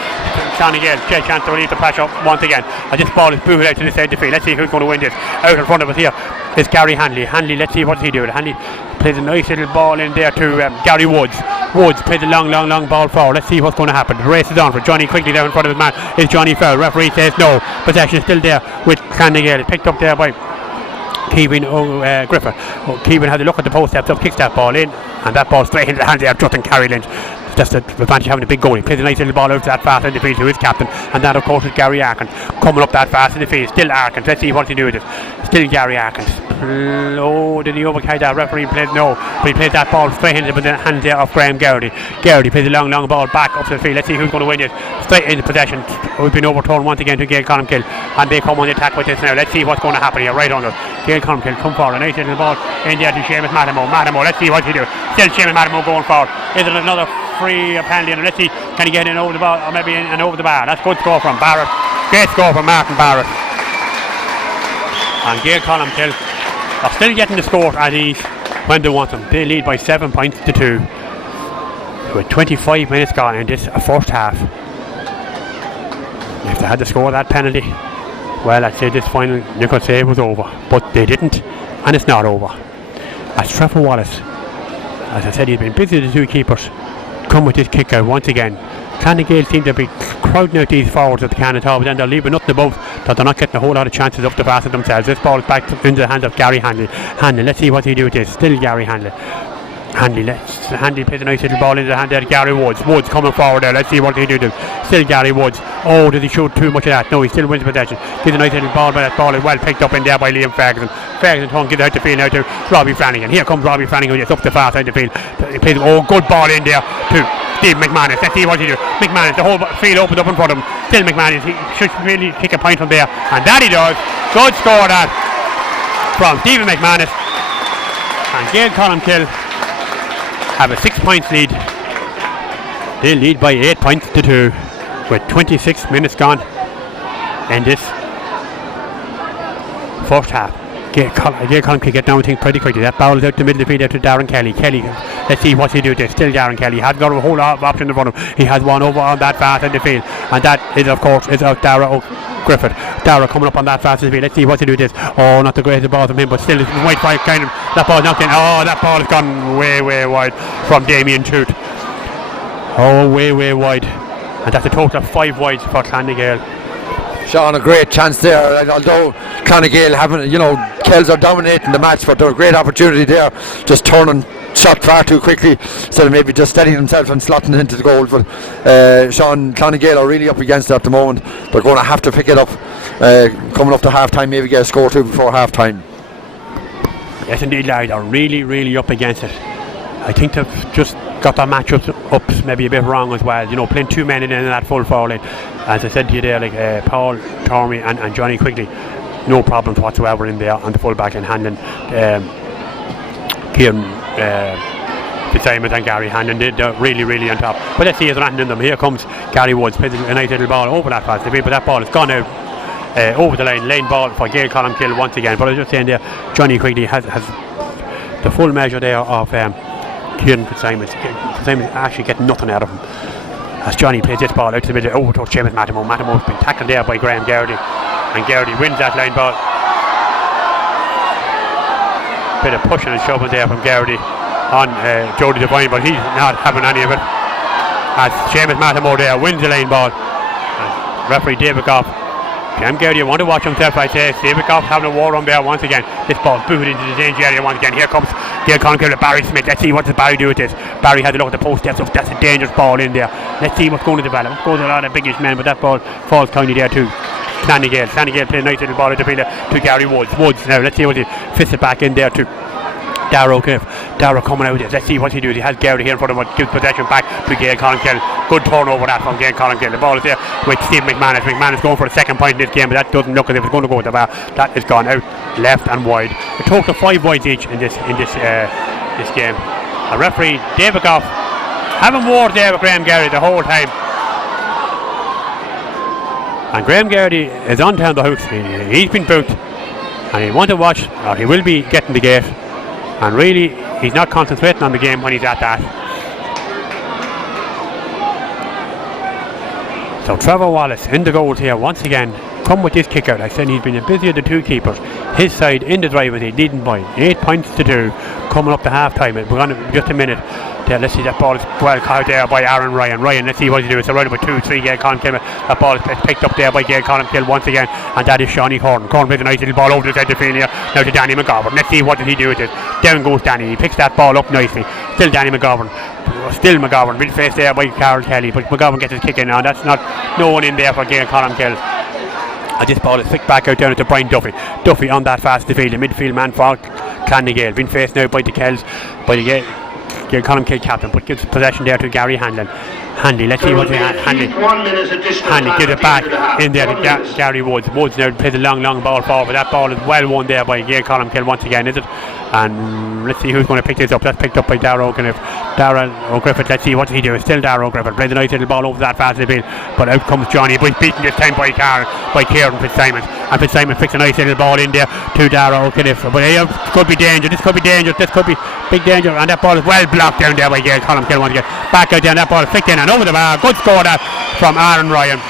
Clann Gael, chance to relieve the pressure once again. And this ball is booted out to the side of the field. Let's see who's going to win this. Out in front of us here is Gary Hanley. Let's see what he does. Hanley plays a nice little ball in there to Gary Woods. Woods plays a long ball forward. Let's see what's going to happen. The race is on for Johnny quickly down in front of his man. Is Johnny foul? Referee says no. Possession is still there with Clann Gael. It's picked up there by Keevan Griffith. Keevan had a look at the post steps up, kicks that ball in, and that ball straight into the hands there of Justin Carey Lynch. That's the advantage having a big goal. He plays a nice little ball out to that fast in the field to his captain, and that of course is Gary Arkin coming up that fast in the field. Still Arkin. Let's see what he do with it. Still Gary Arkin. Oh, did he overcarry that? Referee plays no, but he plays that ball straight into the hands there of Graham Gardy. Gardy plays a long ball back up to the field. Let's see who's going to win it. Straight into possession. We've been overthrown once again to Gaeil Colmcille, and they come on the attack with this now. Let's see what's going to happen here. Right on it. Gaeil Colmcille come forward. A nice little ball in there to Seamus Matamore. Matamore, let's see what he do. Still Seamus Matamore going forward. Is it another free penalty? And let's see, can he get in over the ball or maybe in over the bar? That's good score from Barrett. Great score from Martin Barrett. And Gaeil Colmcille are still getting the score at ease when they want them. They lead by 7 points to 2 with 25 minutes gone in this first half. If they had to score that penalty, well, I'd say this final, you could say it was over, but they didn't, and it's not over. As Trevor Wallace, as I said, he's been busy with the two keepers, come with this kick out once again. Clann Gaeil seem to be crowding out these forwards at the can at all, but then they're leaving nothing above that they're not getting a whole lot of chances up the basket themselves. This ball is back into the hands of Gary Hanley. Hanley, let's see what he do with this. Still Gary Hanley. Hanley plays a nice little ball into the hand there. Gary Woods. Woods coming forward there. Let's see what he do. Still Gary Woods. Oh, did he shoot too much of that? No, he still wins possession. Gives a nice little ball, but that ball is well picked up in there by Liam Ferguson. Ferguson gives it out the field now to Robbie Flanagan. Here comes Robbie Flanagan. It's up the far side of the field. He plays good ball in there to Steve McManus. Let's see what he do. McManus, the whole field opened up in front of him. Still McManus. He should really kick a point from there, and that he does. Good score that from Stephen McManus. And Gaeil Colmcille have a 6 points lead. They lead by 8 points to 2 with 26 minutes gone in this first half. Gaeil Colmcille get down with things pretty quickly. That ball is out the middle of the field to Darren Kelly. Let's see what he do there. Still Darren Kelly. He has got a whole lot of options in front of him. He has one over on that fast in the field, and that is of course Dara Griffith. Dara coming up on that fast in the field. Let's see what he do this. Oh, not the greatest ball from him, but still it's wide kind of. That ball knocked in. Oh, that ball has gone way wide from Damien Tooth. Oh, way wide, and that's a total of 5 wides for Clann Gaeil. Sean, a great chance there. And although Clann Gaeil haven't, Kells are dominating the match, but there's a great opportunity there, just turning shot far too quickly instead of maybe just steadying themselves and slotting it into the goal. But Sean, Clann Gaeil are really up against it at the moment. They're going to have to pick it up coming up to half time, maybe get a score 2 before half time. Yes indeed, Larry, they're really up against it. I think they've just got their matchups up maybe a bit wrong as well. Playing 2 men in that full forward line. As I said to you there, like Paul, Tormey and Johnny Quigley, no problems whatsoever in there on the full back line, handling Kieran Fitzsimons and Gary Hanlon. They're really on top. But let's see, there's nothing in them. Here comes Gary Woods, plays a nice little ball over that fast, but that ball has gone out over the lane ball for Gaeil Colmcille once again. But I was just saying there, Johnny Quigley has the full measure there of Kieran Fitzsimons. Fitzsimons actually getting nothing out of him. As Johnny plays this ball out to the middle, over towards Seamus Matamore. Matamore's been tackled there by Graham Garrity, and Garrity wins that line ball. Bit of pushing and shoving there from Garrity on Jody Devine, but he's not having any of it. As Seamus Matamore there wins the line ball. And referee David Goff, Graham Garrity, you want to watch himself, I say. David Goff having a war on there once again. This ball booted into the danger area once again. Here comes Gaeil Colmcille with Barry Smith. Let's see what does Barry do with this. Barry had to look at the post steps up. That's a dangerous ball in there. Let's see what's going to develop. Goes a lot of biggish men, but that ball falls kindly there too. Clann Gaeil played a nice little ball at the field to Gary Woods. Now let's see what he fits it back in there to Darrow coming out with it. Let's see what he does. He has Garrity here in front of him, gives possession back to Gaeil Colmcille. Good turnover that from Gaeil Colmcille. The ball is there with Steve McManus. McManus going for a second point in this game, but that doesn't look as if it's going to go with the bar. That has gone out left and wide. A total of 5 wides each in this game. A referee David Goff having war there with Graham Garrity the whole time. And Graham Garrity is on down the house. He's been booked, and he want to watch, or he will be getting the gate. And really, he's not concentrating on the game when he's at that. So Trevor Wallace in the goals here once again. Come with this kick out. I said he's been busy of the two keepers. His side in the driver's seat, leading by 8 points to 2. Coming up to half time. We're going to just a minute. There, let's see, that ball is well caught there by Aaron Ryan. Let's see what he does. It's around about 2-3 Gaeil Colmcille. That ball is picked up there by Gaeil Colmcille once again, and that is Shawnee Corn. Corn plays a nice little ball over the side of the field here. Now to Danny McGovern. Let's see what does he do with it. Down goes Danny. He picks that ball up nicely. Still Danny McGovern. Still McGovern. Big face there by Carol Kelly, but McGovern gets his kick in now. That's not no one in there for Gaeil Colmcille. And this ball is flicked back out down to Brian Duffy. Duffy on that fast the field, the midfield man for Clann Gaeil. Been faced now by the Kells, by the Colmcille captain, but gives possession there to Gary Hanlon. Handy, let's see what he has. Handy gives it back in there to Gary Woods. Woods now plays a long ball forward, but that ball is well won there by Gaeil Colmcille once again, is it? And let's see who's going to pick this up. That's picked up by Darragh O'Griffith. Let's see what he does. Still Darragh O'Griffith plays a nice little ball over that fast field, but out comes Johnny, but he's beaten this time by Kieran Fitzsimons, and Fitzsimons picks a nice little ball in there to Darragh O'Griffith. But it could be dangerous. This could be dangerous. This could be big danger, and that ball is well blocked down there by Gaeil Colmcille once again. Back out there, and that ball is flicked in and over the bar. Good score that from Aaron Ryan.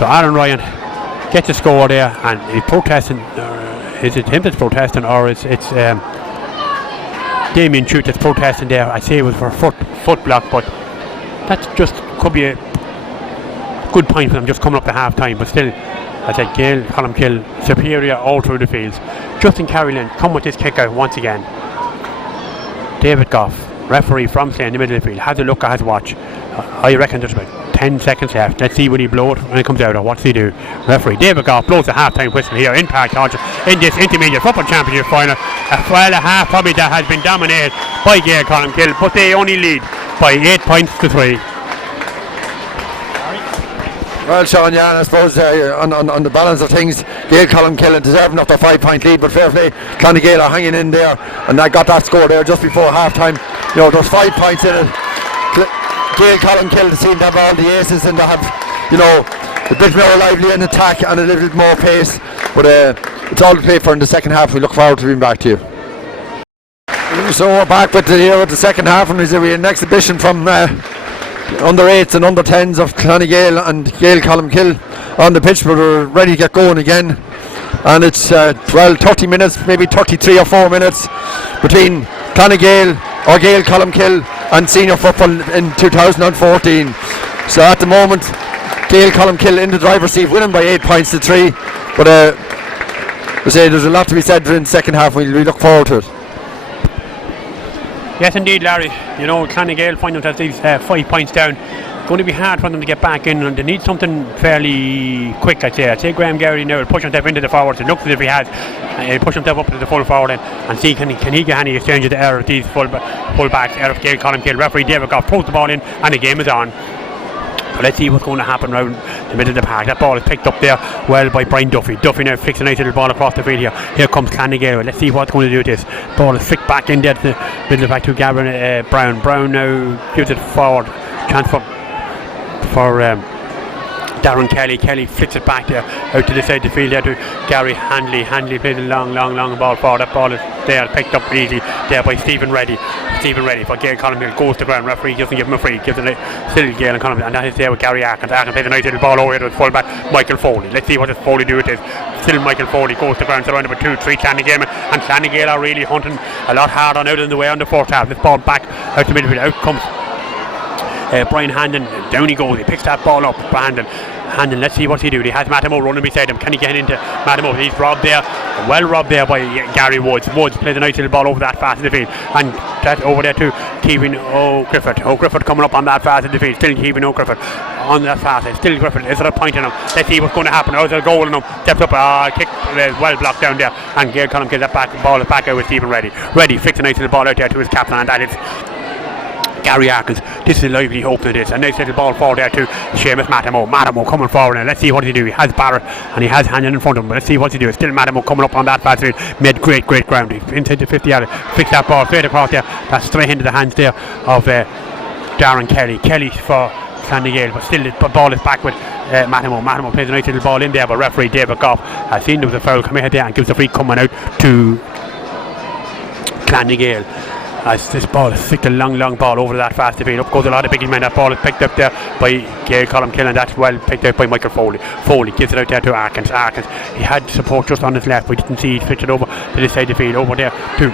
So Aaron Ryan gets a score there, and he's protesting. Is it him that's protesting, or it's Damien Chute that's protesting there? I say it was for foot block, but that just could be a good point for them just coming up to half time. But still, I said Gaeil Colmcille superior all through the fields. Justin Carrylin come with this kick out once again. David Goff, referee from Clann in the middle of the field, has a look at his watch. I reckon there's about 10 seconds left. Let's see when he blows it when it comes out, or what's he do? Referee David Goff blows the half-time whistle here in Pairc in this intermediate football championship final. A half probably that has been dominated by Gaeil Colmcille, but they only lead by 8 points to 3. Well, Sean, yeah, and I suppose on the balance of things, Gaeil Colmcille deserving up the 5-point lead, but fair play, Clann Gael are hanging in there, and I got that score there just before half-time. You know, there's 5 points in it. Gaeil Colmcille seem to have all the aces, and they have, you know, a bit more lively in attack and a little more pace, but it's all to play for in the second half. We look forward to being back to you. So we're back with the second half, and we have an exhibition from under 8s and under 10s of Clann Gael and Gaeil Colmcille on the pitch, but we're ready to get going again. And it's 30 minutes, maybe 33 or 4 minutes between Clann Gael or Gaeil Colmcille and senior football in 2014. So at the moment, Gaeil Colmcille in the driver's seat, winning by 8 points to 3. But I say there's a lot to be said in the second half. We look forward to it. Yes, indeed, Larry. You know, Clann Gael find themselves 5 points down. It's going to be hard for them to get back in, and they need something fairly quick, I'd say. I'd say Graham Gowrie now will push himself into the forwards. It looks as if he has. He'll push himself up to the full forward and see can he get any exchanges out of these full backs out of Gaeil Colmcille. Referee David Goff throws the ball in, and the game is on. But let's see what's going to happen around the middle of the park. That ball is picked up there well by Brian Duffy. Duffy now flicks a nice little ball across the field here. Here comes Clann Gael. Let's see what's going to do with this. Ball is flicked back in there to the middle of the park to Gavin Brown. Brown now gives it forward. Chance for Darren Kelly. Kelly flicks it back there out to the side of the field there to Gary Handley. Handley plays a long ball forward. That ball is there, picked up easy there by Stephen Reddy. Stephen Reddy for Gaeil Colmcille goes to ground. Referee doesn't give him a free, gives it still Gaeil Colmcille, and that is there with Gary Arkins. Arkins plays a nice little ball over here to his fullback Michael Foley. Let's see what does Foley do with this. Still Michael Foley goes to ground, surrounded by 2-3 Clann Gael, and Clann Gael are really hunting a lot harder now than the way on the fourth half. This ball back out the midfield. Out comes Brian Handon. Down he goes. He picks that ball up. Handon, let's see what he do. He has Mattimo running beside him. Can he get into Mattimo? He's robbed there. Well robbed there by Gary Woods. Woods plays a nice little ball over that fast in the field. And that over there to Kevin O'Griffith. O'Griffith coming up on that fast in the field. Still Kevin O'Griffith on that fast. Still Griffith. Is there a point in him? Let's see what's going to happen. Oh, there's a goal in him. Steps up. Kick well blocked down there. And Gaeil Colmcille that ball is back out with Stephen Reddy. Reddy flicks a nice little ball out there to his captain, and that is Gary Arkins. This is a lively hope of this. A nice little ball forward there to Seamus Mattimo. Mattimo coming forward now. Let's see what he do. He has Barrett and he has Hannon in front of him. But let's see what he do. Still Mattimo coming up on that fast field. Made great ground. Into the 50 yard. Flicks that ball straight across there. That's straight into the hands there of Darren Kelly. Kelly for Clann Gael, but still the ball is back with Mattimo. Mattimo plays a nice little ball in there, but referee David Goff has seen there was a foul committed there and gives the free coming out to Clann Gael. As this ball is flicked a long ball over that fast field. Up goes a lot of biggie men. That ball is picked up there by Gaeil Colmcille, and that's well picked out by Michael Foley. Foley gives it out there to Arkins. Arkins, he had support just on his left. We didn't see he flicked it over to this side of the field. Over there to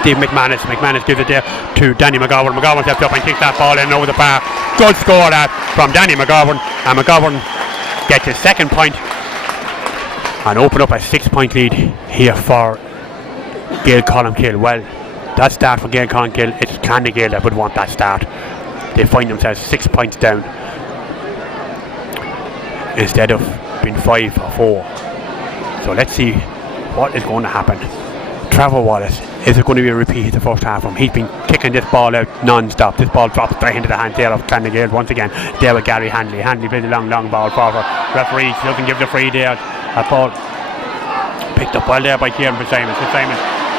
Steve McManus. McManus gives it there to Danny McGovern. McGovern steps up and kicks that ball in over the bar. Good score that from Danny McGovern, and McGovern gets his second point and open up a 6-point lead here for Gaeil Colmcille. Well, that start for Gaeil Colmcille, it's Clann Gael that would want that start. They find themselves 6 points down instead of being 5 or 4. So let's see what is going to happen. Trevor Wallace is it going to be a repeat of the first half from? He's been kicking this ball out non-stop. This ball drops straight into the hands there of Clann nGael once again. There with Gary Hanley. Hanley plays a long ball forward. Referee doesn't give the free there. That ball picked up well there by Kieran Fitzsimons.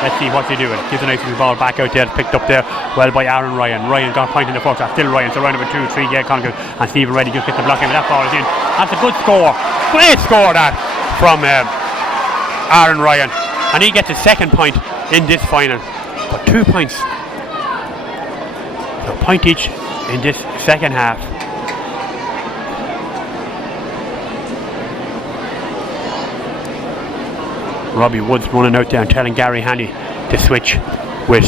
Let's see what they do. It gives a nice little ball back out there. Picked up there well by Aaron Ryan. Ryan got a point in the first half. Still Ryan surrounded with 2-3 Gaeil Colmcille, and Stephen Reddy just gets the block in. That ball is in. That's a good score. Great score that from Aaron Ryan, and he gets his second point in this final. But 2 points, so a point each in this second half. Robbie Woods running out there and telling Gary Hanley to switch with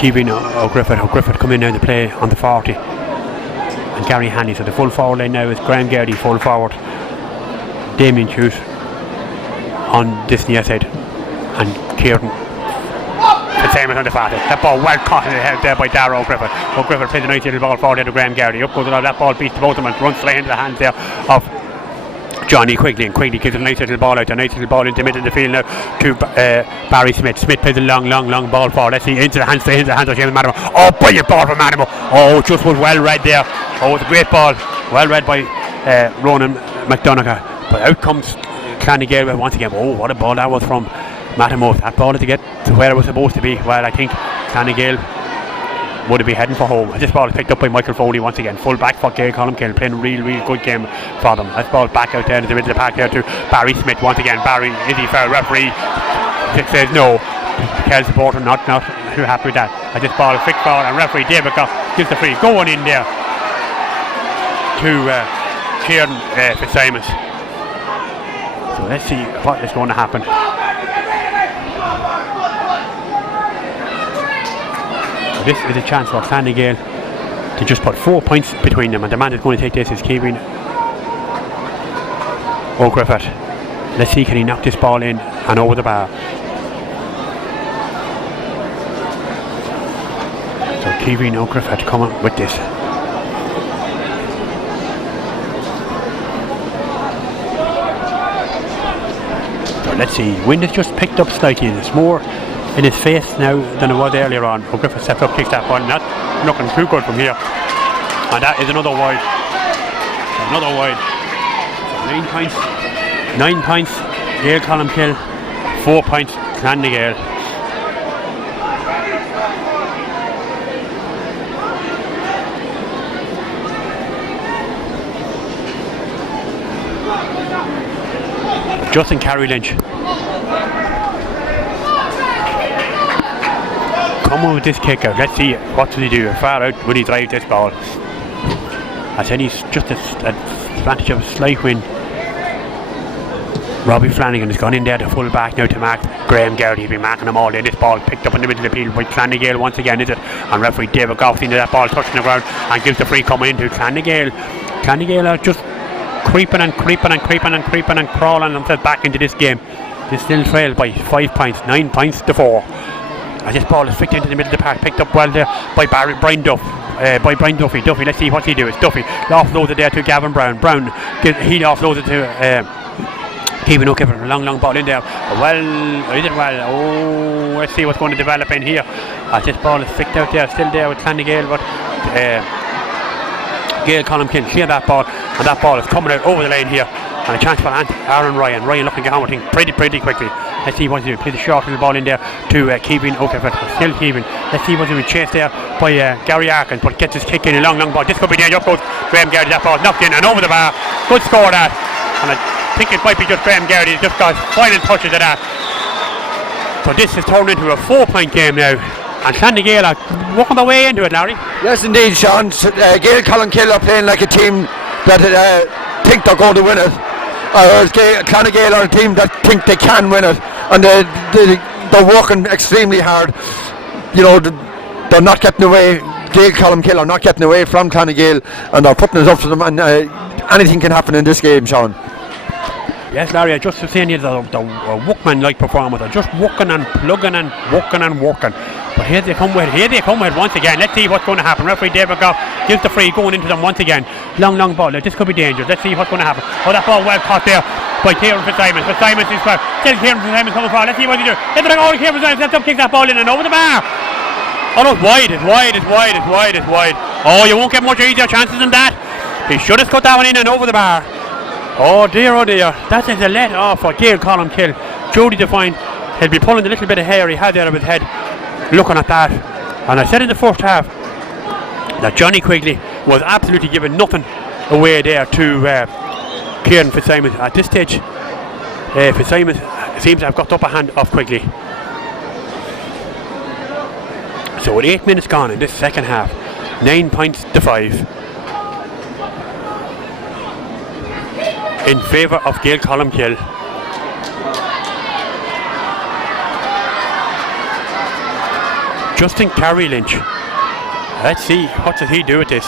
Kevin O'Griffith. O'Griffith coming in now to play on the 40. And Gary Hanley. So the full forward line now is Graham Gaeil full forward, Damien Hughes on this near side, and Kieran Fitzsimons on the far side. That ball well caught in the head there by Darragh O'Griffith. O'Griffith plays a nice little ball forward there to Graham Gaeil. Up goes it, that ball beats both of them and runs straight into the hands there of Johnny Quigley, and Quigley gives a nice little ball out, a nice little ball into the middle of the field now to Barry Smith. Smith plays a long ball forward. Let's see, into the hands of James Madamo. Oh, brilliant ball from Madamo. Oh, just was well read there. Oh, it's a great ball, well read by Ronan McDonagh. But out comes Clann nGael once again. Oh, what a ball that was from Madamo. That ball to get to where it was supposed to be. Well, I think Clann nGael would be heading for home. This ball is picked up by Michael Foley once again. Full back for Gaeil Colmcille, playing a real good game for them. This ball back out there in the middle of the park there to Barry Smith once again. Barry, is he foul? Referee says no. Gaeil supporter not too happy with that. And this ball is flicked forward, and referee David gives the free. Going in there to Kieran Fitzsimons. So let's see what is going to happen. This is a chance for Clann nGael to just put 4 points between them, and the man that's going to take this is Kevin O'Griffith. Let's see, can he knock this ball in and over the bar. So Kevin O'Griffith coming with this. So let's see, wind has just picked up slightly, and it's more in his face now than it was earlier on. O'Griffith steps up, kicks that ball, not looking too good from here, and that is another wide. So 9 points Gaeil Colmcille, 4 points Clann nGael. Justin Carey Lynch come on with this kick out. Let's see what does he do. Far out will he drive this ball. I said he's just an advantage of a slight win. Robbie Flanagan has gone in there to full back now to mark Graham Gaeil. He's been marking them all in. This ball picked up in the middle of the field by Clann nGael once again, is it? And referee David Goff into that ball touching the ground and gives the free coming into Clann nGael. Clann nGael are just creeping and crawling themselves back into this game. They still trail by 5 points, 9 points to 4. And this ball is flicked into the middle of the park, picked up well there by Brian Duffy. Duffy, let's see what he does. Duffy offloads it there to Gavin Brown. He offloads it to Kevin O'Griffith. A long ball in there. Is it well? Oh, let's see what's going to develop in here. This ball is flicked out there, still there with Clann nGael, but Gaeil Colmcille clear that ball, and that ball is coming out over the line here. And a chance for Aaron Ryan. Ryan looking to get on with things pretty quickly. Let's see what he does. Play the short little ball in there to Kevin O'Griffith. Still Kevin. Let's see what he does. Chased there by Gary Arkin, but gets his kick in a long ball. This could be there. Up goes Graham Gaeil. That ball knocked in and over the bar. Good score that. And I think it might be just Graham Gaeil. He's just got final touches of that. So this has turned into a 4-point game now. And Clann nGael are working their way into it, Larry. Yes, indeed, Sean. Gaeil Colmcille are playing like a team that think they're going to win it. Whereas Clann nGael are a team that think they can win it, and they're working extremely hard. You know, they're not getting away. Gaeil Colmcille are not getting away from Clann nGael, and they're putting it up to them. And anything can happen in this game, Sean. Yes, Larry, I just was saying here, the workman-like performance. They're just working and plugging and working. But here they come with once again. Let's see what's going to happen. Referee David Goff gives the free going into them once again. Long ball. This could be dangerous. Let's see what's going to happen. Oh, that ball well caught there by Kieran Fitzsimons. Fitzsimons is for still Kieran Fitzsimons coming forward. Let's see what he do. Let's go, Kieran Fitzsimons sets up, kicks that ball in and over the bar. Oh no, it's wide. Oh, you won't get much easier chances than that. He should have cut that one in and over the bar. Oh dear. That is a let off for Gaeil Colmcille. Jody Devine, he'll be pulling a little bit of hair he had out of his head looking at that. And I said in the first half that Johnny Quigley was absolutely giving nothing away there to Kieran Fitzsimons. At this stage, Fitzsimons seems to have got the upper hand of Quigley. So with 8 minutes gone in this second half, 9 points to 5 in favour of Gaeil Colmcille. Justin Carey Lynch. Let's see, what does he do with this?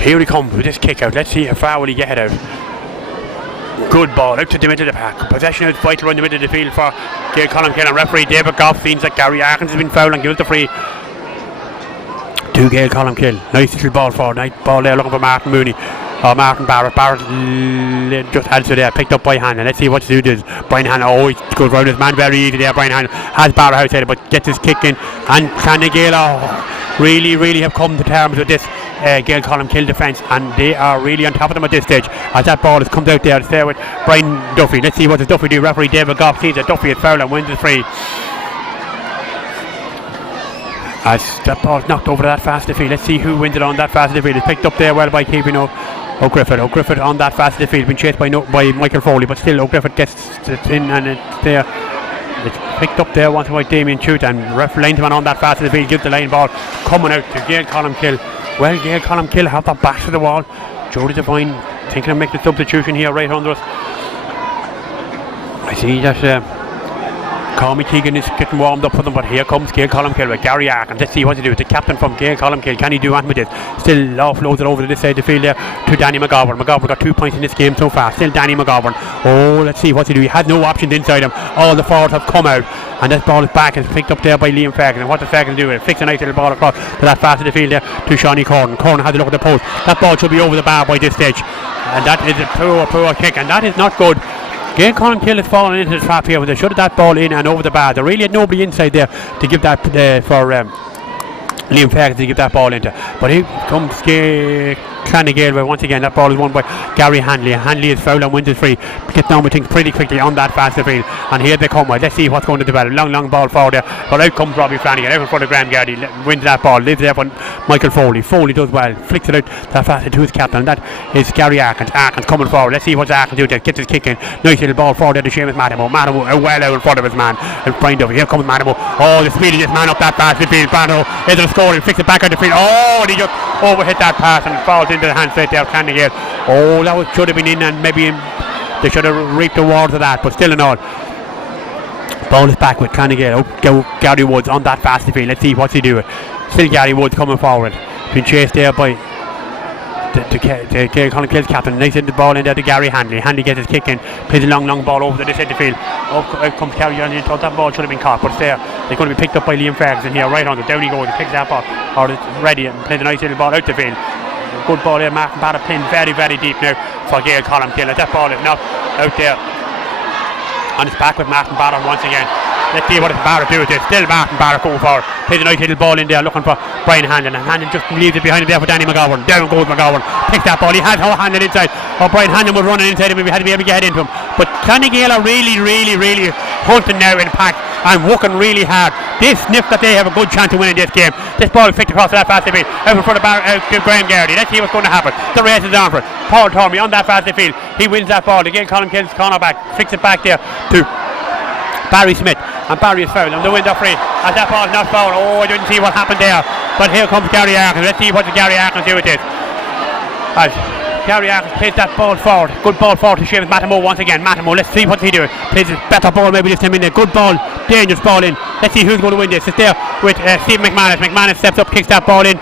Here he comes with this kick out. Let's see how far will he get it out. Good ball out to the middle of the park. Possession is vital around the middle of the field for Gaeil Colmcille, and referee David Goff seems that Gary Arkins has been fouled and gives the free to Gaeil Colmcille. Nice little ball forward. Nice ball there looking for Martin Mooney. Or Martin Barrett. Barrett just had to there, picked up by Hanlon. Let's see what to do. Brian Hanlon, oh, he goes round his man very easy there. Brian Hanlon has Barrett outside, but gets his kick in. And Clann nGael really have come to terms with this Gaeil Colmcille defence, and they are really on top of them at this stage. As that ball has come out there, it's there with Brian Duffy. Let's see what does Duffy do. Referee David Goff sees that Duffy is foul and wins the free. As that ball's knocked over that fast field. Let's see who wins it on that fast field. It's picked up there well by keeping O'Griffith. O'Griffith on that fast field, been chased by Michael Foley, but still O'Griffith gets it in and it's there. It's picked up there once by Damien Chute, and ref linesman on that fast field gives the line ball coming out to Gaeil Colmcille. Well, Gaeil Colmcille have their backs to the wall. Jody Devine thinking of making a substitution here right under us. I see that Cormac Keegan is getting warmed up for them, but here comes Gaeil Colmcille with Gary Arkins. Let's see what to do with the captain from Gaeil Colmcille. Can he do anything with this? Still offloads it over to this side of the field there to Danny McGovern. McGovern got 2 points in this game so far. Still Danny McGovern. Oh, let's see what to do. He had no options inside him. All the forwards have come out, and this ball is back and picked up there by Liam Ferguson. And what does Ferguson do with it? Flicks a nice little ball across to that fast of the field there to Shawnee Corn. Corn has a look at the post. That ball should be over the bar by this stage, and that is a poor kick, and that is not good. Gaeil Colmcille has fallen into the trap here when they should have that ball in and over the bar. They really had nobody inside there to give that for Liam Ferguson to give that ball into. But here comes Clann nGael, where once again that ball is won by Gary Hanley. Hanley is fouled and wins his free. Gets down with things pretty quickly on that fast field. And here they come. Let's see what's going to develop. Long ball forward there. But out comes Robbie Flanagan out in front of Graham Gardy. Wins that ball. Lives there for Michael Foley. Foley does well. Flicks it out that fast to his captain. And that is Gary Arkins. Arkins coming forward. Let's see what Arkins do there. Gets his kick in. Nice little ball forward there to Seamus Mattimo. Mattimo well out in front of his man. And Brian Duffy. Here comes Mattimo. Oh, the speed of this man up that fast field. Mattimo is a score. He flicks it back out the field. Oh, and he just overhit that pass and falls into the hands right there. Clann nGael. Oh, that should have been in, and maybe they should have reaped the rewards of that, but still in all. Ball is back with Clann nGael. Oh, Gary Woods on that fast field. Let's see what's he doing. Still Gary Woods coming forward. Been chased there by Gaeil Colmcille's captain. Nice the ball in there to Gary Hanley. Hanley gets his kick in. Plays a long ball over to this side of the field. Out comes Gary Hanley. Thought that ball should have been caught, but it's there. They're going to be picked up by Liam Ferguson here, right on it. Down he goes. He picks that ball. Or it's ready and plays a nice little ball out the field. Good ball there. Martin Barrett playing very deep now for Gaeil Colmcille. That ball is not out there. On his back with Martin Barrett once again. Let's see what Barrett do with this. Still Martin Barrett going forward. Plays a nice little ball in there looking for Brian Hanlon. And Hanlon just leaves it behind him there for Danny McGovern. Down goes McGovern. Picks that ball. He had Hanlon inside. Oh, Brian Hanlon was running inside him. We had to be able to get into him. But Clann nGael are really hunting now in pack and working really hard. They sniff that they have a good chance of winning this game. This ball is flicked across that fast field. Out in front of Graham Gardy. Let's see what's going to happen. The race is on for it. Paul Tormey on that fast field. He wins that ball. The Gaeil Colmcille's corner back. Flicks it back there to Barry Smith, and Barry is fouled, and the window free as that ball is not fouled. Oh, I didn't see what happened there, but here comes Gary Arkins. Let's see what Gary Arkins do with this. As Gary Arkins plays that ball forward. Good ball forward to Seamus Mattimo once again. Mattimo, let's see what he doing. Plays a better ball maybe this time in there. Good ball, dangerous ball in. Let's see who's going to win this. It's there with Stephen McManus. McManus steps up, kicks that ball in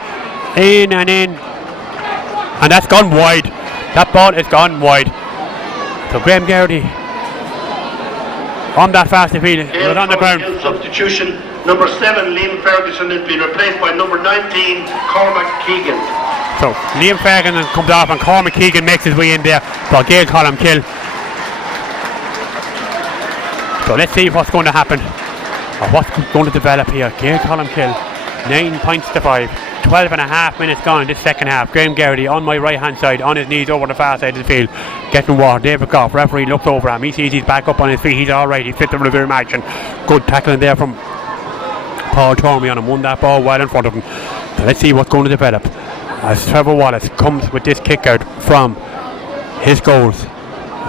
and in, and that's gone wide. That ball is gone wide. So Graham Gardy on that fast field, was on the ground. Substitution Number 7, Liam Ferguson, has been replaced by number 19, Cormac Keegan. So Liam Ferguson comes off and Cormac Keegan makes his way in there for Gaeil Colmcille. So let's see what's going to happen, or what's going to develop here. Gaeil Colmcille, 9 points to 5. 12 and a half minutes gone in this second half. Graham Garrity on my right hand side, on his knees over the far side of the field, getting water. David Goff, referee, looks over him. He sees he's back up on his feet. He's alright. He's fit to resume action. Good tackling there from Paul Tormey on him. Won that ball well in front of him. So let's see what's going to develop as Trevor Wallace comes with this kick out from his goals.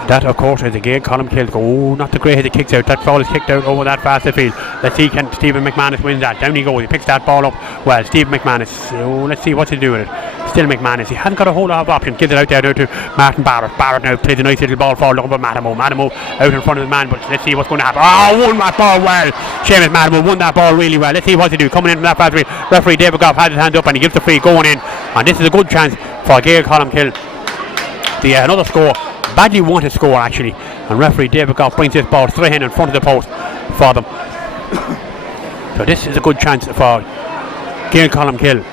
That, of course, is a Gaeil Colmcille goal. Oh, not the great as it kicks out. That ball is kicked out over that fast field. Let's see, can Stephen McManus win that? Down he goes. He picks that ball up. Well, Stephen McManus. Oh, let's see what's he doing with it. Still McManus. He hasn't got a whole lot of options. Gives it out there now to Martin Barrett. Barrett now plays a nice little ball forward. Looking for Mattimo. Mattimo out in front of the man. But let's see what's going to happen. Oh, won that ball well. Seamus Mattimo won that ball really well. Let's see what's he do. Coming in from that fast field. Referee David Goff has his hand up and he gives the free going in. And this is a good chance for Gaeil Colmcille. Another score. Badly wanted score actually, and referee David Goff brings this ball straight in front of the post for them. So this is a good chance for Gaeil Colmcille,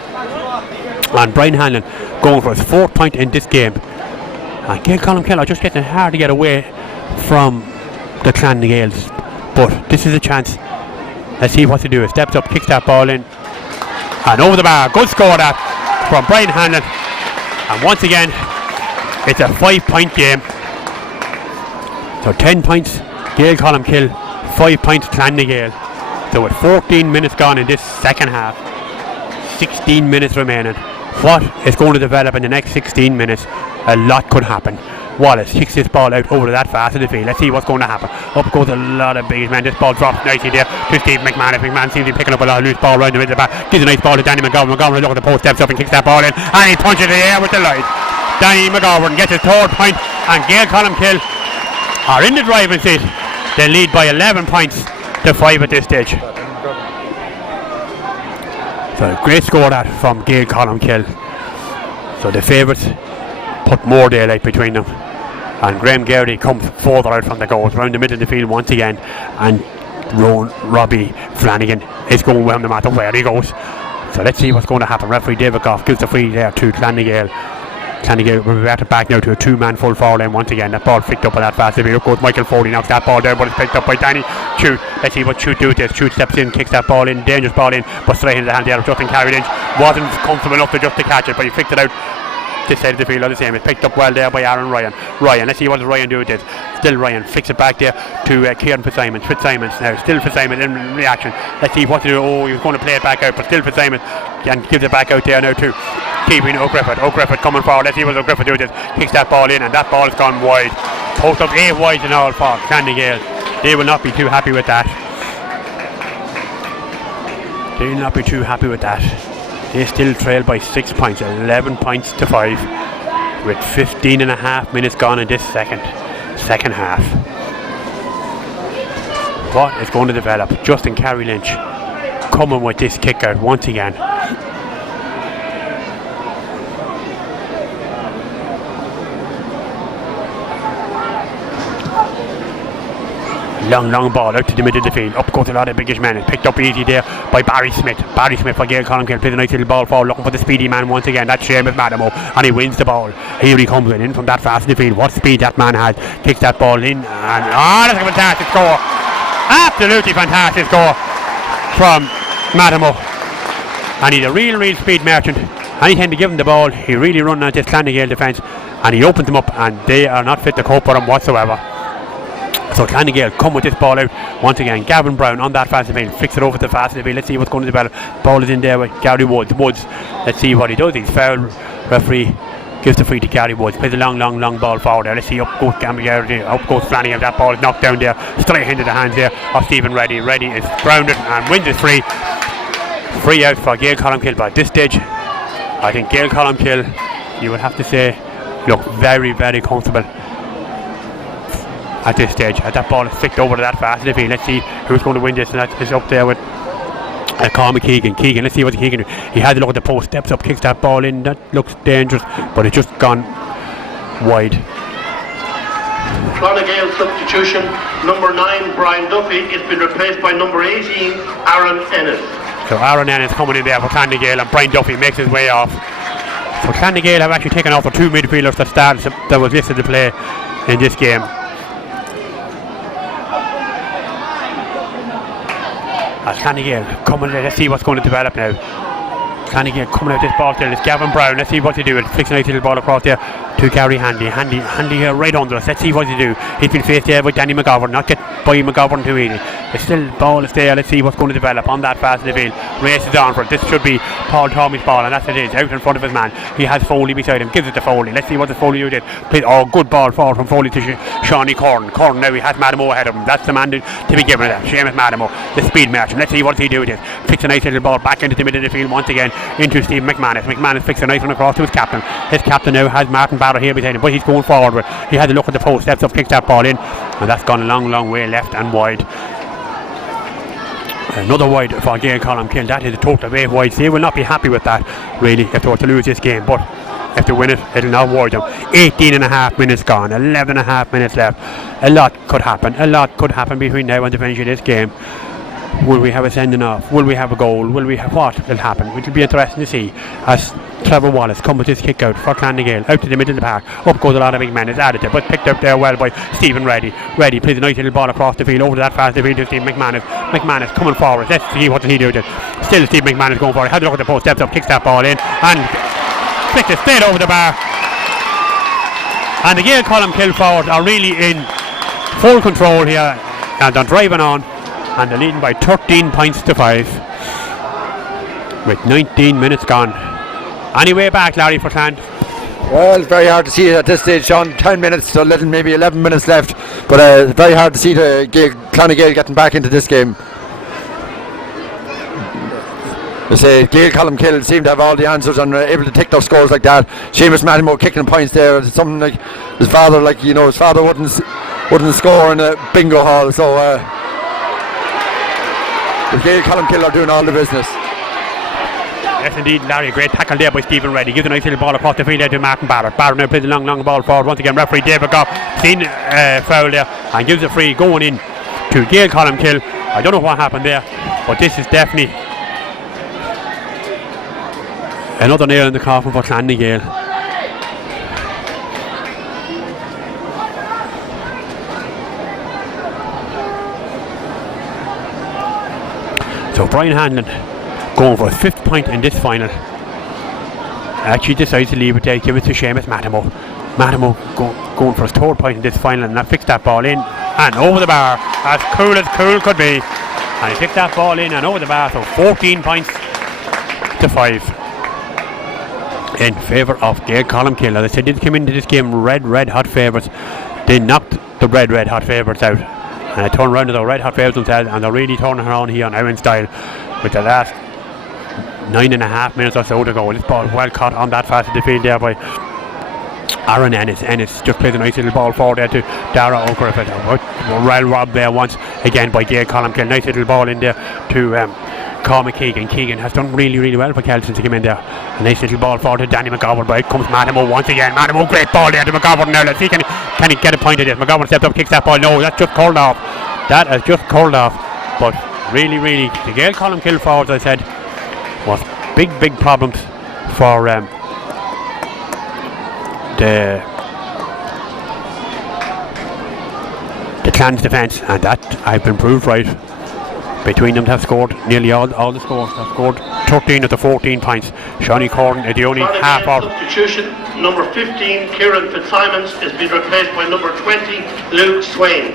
and Brian Hanlon going for his 4th point in this game. And Gaeil Colmcille are just getting hard to get away from the Clann nGaels, but this is a chance. Let's see what to do. He steps up, kicks that ball in, and over the bar. Good score that from Brian Hanlon, and once again it's a 5-point game. So 10 points Gaeil Colmcille, 5 points Clann nGael. So with 14 minutes gone in this second half, 16 minutes remaining. What is going to develop in the next 16 minutes? A lot could happen. Wallace kicks this ball out over that fast in the field. Let's see what's going to happen. Up goes a lot of big men. This ball drops nicely there to Steve McManus. McManus seems to be picking up a lot of loose ball right in the middle of the back. Gives a nice ball to Danny McGovern. McGovern looks at the post, steps up and kicks that ball in, and he punches it in the air with delight. Danny McGovern gets his 3rd point, and Gaeil Colmcille are in the driving seat. They lead by 11 points to 5 at this stage. So a great score that from Gaeil Colmcille. So the favourites put more daylight between them, and Graham Garrity comes further out from the goals, around the middle of the field once again, and Robbie Flanagan is going well no matter where he goes. So let's see what's going to happen. Referee David Goff gives the free there to Clann nGael. Clann nGael reverted back now to a 2-man full forward line once again. That ball flicked up on that fast. Up goes Michael Foley, knocks that ball down, but it's picked up by Danny Chute. Let's see what Chute do with this. Chute steps in, kicks that ball in, dangerous ball in, but straight into the hand there of Justin Carriage. Wasn't comfortable enough to catch it, but he flicked it out this side of the field all the same. It's picked up well there by Aaron Ryan. Let's see what does Ryan do with this. Still Ryan flicks it back there to Kieran Fitzsimons. Fitzsimons now, still Fitzsimons in reaction. Let's see what to do. Oh, he was going to play it back out, but still Fitzsimons and gives it back out there now to keeping O'Griffith. O'Griffith coming forward. Let's see what O'Griffith do with this. Kicks that ball in, and that ball has gone wide. Total 8 wides in all for Clann nGael. They will not be too happy with that. They will not be too happy with that. They still trail by 6 points, 11 points to 5, with 15 and a half minutes gone in this second half. What is going to develop? Justin Carey Lynch coming with this kick out once again. Long ball out to the middle of the field. Up goes a lot of biggish men. It's picked up easy there by Barry Smith. Barry Smith for Gaeil Colmcille plays a nice little ball forward, looking for the speedy man once again. That's Seamus Mattimo, and he wins the ball. Here he comes in from that fast in the field. What speed that man has. Kicks that ball in, and that's a fantastic score. Absolutely fantastic score from Mattimo. And he's a real speed merchant. Anytime to give him the ball, he really runs at this Clann nGael defence, and he opens them up, and they are not fit to cope with him whatsoever. So Clann nGael come with this ball out once again. Gavin Brown on that fast field, flicks it over to the fast field. Let's see what's going to develop. Ball is in there with Gary Woods. Let's see what he does. He's foul. Referee gives the free to Gary Woods. Plays a long ball forward there. Let's see, up goes Gary, up goes Flanagan. That ball is knocked down there, straight into the hands there of Stephen Reddy. Reddy is grounded and wins his free. Free out for Gaeil Colmcille. But at this stage, I think Gaeil Colmcille, you would have to say, look very comfortable at this stage. That ball is flicked over to that fast in the field. Let's see who's going to win this, and that is up there with Cormac Keegan. Let's see what he can do. He had to look at the post, steps up, kicks that ball in. That looks dangerous, but it's just gone wide. Clann nGael substitution, number 9 Brian Duffy is been replaced by number 18 Aaron Ennis. So Aaron Ennis coming in there for Clann nGael, and Brian Duffy makes his way off. So Clann nGael have actually taken off the 2 midfielders that was listed to play in this game. As Clann nGael coming in, let's see what's going to develop now. Clann nGael coming out this ball still. It's Gavin Brown. Let's see what they do. It flicks a nice little ball across there to Gary Handy. Handy here right under us. Let's see what they do. He's been faced there with Danny McGovern. Not get by McGovern too easy. The still ball is there. Let's see what's going to develop on that fast in the field. Races on for it. This should be Paul Tommy's ball, and that's what it is. Out in front of his man. He has Foley beside him. Gives it to Foley. Let's see what the Foley did. Oh, good ball forward from Foley to Shawnee Corn. Corn now he has Madamo ahead of him. That's the man to be given it. Seamus Madamo, the speed merchant. Let's see what he do with it. Flicks a nice little ball back into the middle of the field once again into Steve McManus. McManus flicks a nice one across to his captain. His captain now has Martin Barrow here beside him, but he's going forward with. He had a look at the post, steps up, kicks that ball in, and that's gone a long way left and wide. Another wide for Gaeil Colmcille. That is a total of 8 wides. They will not be happy with that, really, if they were to lose this game, but if they win it, it'll not worry them. 18.5 minutes gone, 11.5 minutes left. A lot could happen between now and the finish of this game. Will we have a sending off? Will we have a goal? Will we have what will happen? It will be interesting to see as Trevor Wallace comes with his kick out for Clann nGael out to the middle of the park. Up goes a lot of big men. It's added to, but picked up there well by Stephen Reddy. Reddy plays a nice little ball across the field over to that fast field to Steve McManus. McManus coming forward. Let's see what he do with it. Still Steve McManus going forward. Had a look at the post, steps up, kicks that ball in, and flicks it straight over the bar. And the Gaeil Colmcille forward are really in full control here, and they're driving on. And they're leading by 13 points to 5 with 19 minutes gone. Any way back, Larry, for Clann? Well, it's very hard to see it at this stage, Sean. 10 minutes, so little, maybe 11 minutes left. But very hard to see the Clann nGael getting back into this game. I say Gaeil Colmcille seem to have all the answers and are able to take their scores like that. Seamus Madamo kicking points there. It's something like his father, his father wouldn't score in a bingo hall. So the Gaeil Colmcille are doing all the business. Yes, indeed, Larry. A great tackle there by Stephen Reddy. Gives a nice little ball across the field there to Martin Barrett. Barrett now plays a long ball forward. Once again, referee David Goff seen foul there and gives a free going in to Gaeil Colmcille. I don't know what happened there, but this is definitely another nail in the coffin for Clann nGael. So Brian Hanlon going for his 5th point in this final. Actually decides to leave it there, give it to Seamus Madamo. Madamo going for his 3rd point in this final, and that fixed that ball in and over the bar, as cool could be. And he kicked that ball in and over the bar, so 14 points to 5 in favour of Gaeil Colmcille. As I said, they came into this game red hot favourites. They knocked the red hot favourites out. And they turn around to the red hot favourites themselves, and they're really turning around here now in style with the last 9.5 minutes or so to go. This ball well caught on that fast of the field there by Aaron Ennis. Ennis just plays a nice little ball forward there to Dara O'Griffith. Well robbed there once again by Gaeil Colmcille. Nice little ball in there to Cormac Keegan. Keegan has done really well for Kel since he came in there. A nice little ball forward to Danny McGovern, but it comes Madamo once again. Madamo, great ball there to McGovern now. Let's see, can he get a point of this? McGovern steps up, kicks that ball. No, that's just called off. That has just called off. But really, the Gaeil Colmcille forwards, I said, was big problems for the Clann's defence, and that I've been proved right. Between them, have scored nearly all the scores. Have scored 13 of the 14 points. Shawnee Corn is the only half out. Substitution, number 15, Kieran Fitzsimons, is being replaced by number 20, Luke Swain.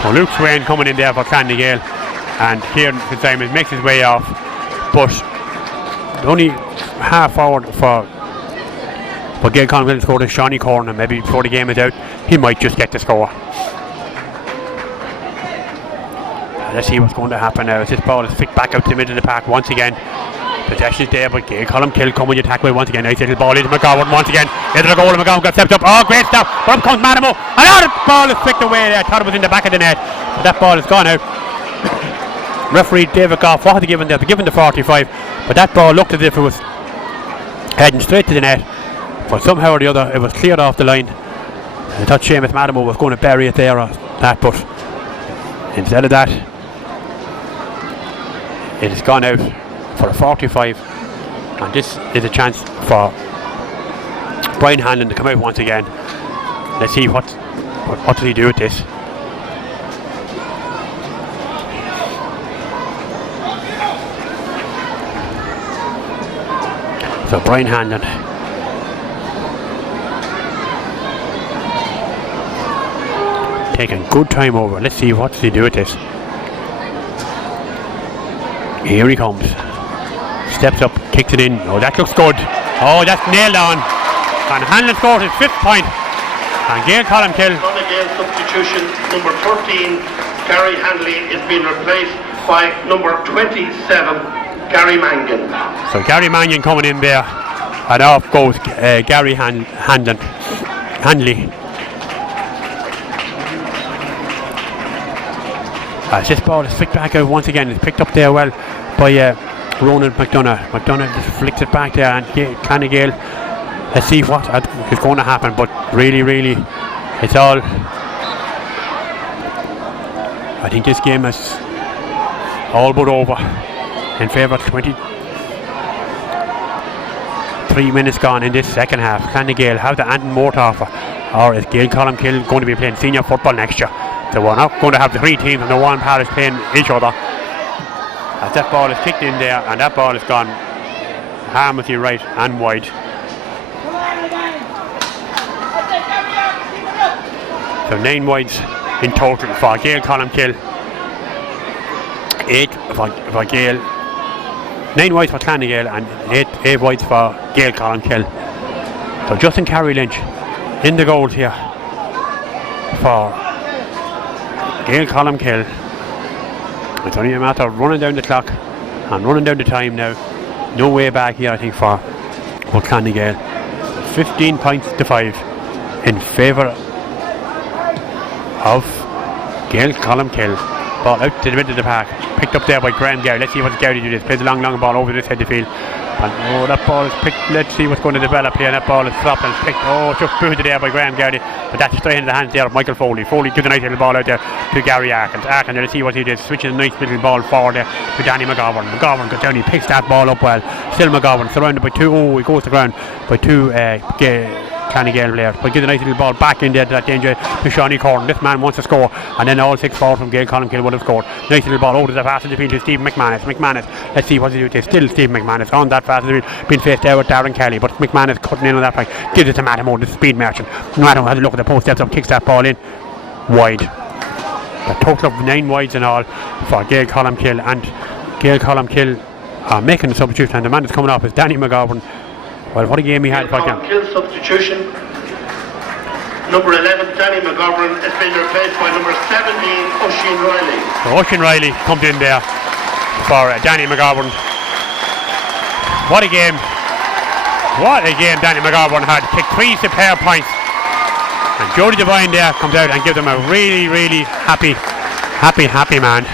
So Luke Swain coming in there for Clann nGael, and Kieran Fitzsimons makes his way off, but only half forward for Gaeil Colmcille scored is Shawnee Corn, and maybe before the game is out, he might just get the score. Let's see what's going to happen now as this ball is flicked back out to the middle of the park once again. Possession is there, but Gaeil Colmcille coming to attack with once again. Nice little ball into McGovern once again. Into the goal, and McGovern got stepped up. Oh, great stuff. But up comes Madamo. And the ball is flicked away there. I thought it was in the back of the net, but that ball has gone out. Referee David Goff, what had he given there? They given the 45, but that ball looked as if it was heading straight to the net. But somehow or the other, it was cleared off the line. I thought Seamus Madamo was going to bury it there or that, but instead of that, it has gone out for a 45, and this is a chance for Brian Hanlon to come out once again. Let's see what does he do with this. So Brian Hanlon taking good time over. Let's see what does he do with this. Here he comes. Steps up, kicks it in. Oh, that looks good. Oh, that's nailed on. And Hanlon scores his 5th point. And Gaeil Colmcille. nGael substitution number 13, Gary Handley, is being replaced by number 27, Gary Mangan. So Gary Mangan coming in there. And off goes Gary Handley. As this ball is flicked back out once again, it's picked up there well by Ronan McDonough. McDonough just flicks it back there, and Clann Gaeil. Let's see what is going to happen, but really, it's all. I think this game is all but over in favour of 23 minutes gone in this second half. Clann Gaeil have the Anton Mortarfer, or is Gaeil Colmcille going to be playing senior football next year? So we're not going to have the 3 teams and the one parish playing each other. As that ball is kicked in there, and that ball has gone harmlessly right and wide. So 9 wides in total for Gaeil Colmcille. 8 for Gaeil. 9 wides for Clann Gaeil and 8 wides for Gaeil Colmcille. So Justin Carey Lynch in the goals here for Gaeil Colmcille. It's only a matter of running down the clock and running down the time now. No way back here, I think, for Clann Gaeil. 15 points to 5 in favour of Gaeil Colmcille. Ball out to the middle of the park, picked up there by Graham Gaeil. Let's see what Gaeil do this. Plays a long ball over this head of the field. And that ball is picked. Let's see what's going to develop here. That ball is dropped and picked. Oh, just booted there by Graham Gaeil. But that's straight into the hands there of Michael Foley. Foley gives a nice little ball out there to Gary Arkins. Arkins, let's see what he did. Switches a nice little ball forward there to Danny McGovern. McGovern goes down, he picks that ball up well. Still McGovern surrounded by 2. Oh, he goes to ground by 2 Clann Gaeil players. But gives a nice little ball back in there to that danger to Shawnee Corn. This man wants to score, and then all 6 forward from Gaeil Colmcille would have scored. Nice little ball over to the pass in the field to Stephen McManus. Let's see what he do with this. Still Stephen McManus on that pass in the field, being faced there with Darren Kelly, but McManus cutting in on that point. Gives it to Matamo, the speed merchant. Matamo has a look at the post, steps up, kicks that ball in wide. A total of 9 wides in all for Gaeil Colmcille, and Gaeil Colmcille are making the substitution, and the man that's coming off is Danny McGovern. Well, what a game he had for them. Colmcille substitution. Number 11, Danny McGovern, has been replaced by number 17, Oisin Riley. So Oisin Riley comes in there for Danny McGovern. What a game Danny McGovern had. Kicked 3 superb points. And Jody Devine there comes out and gives them a really happy man.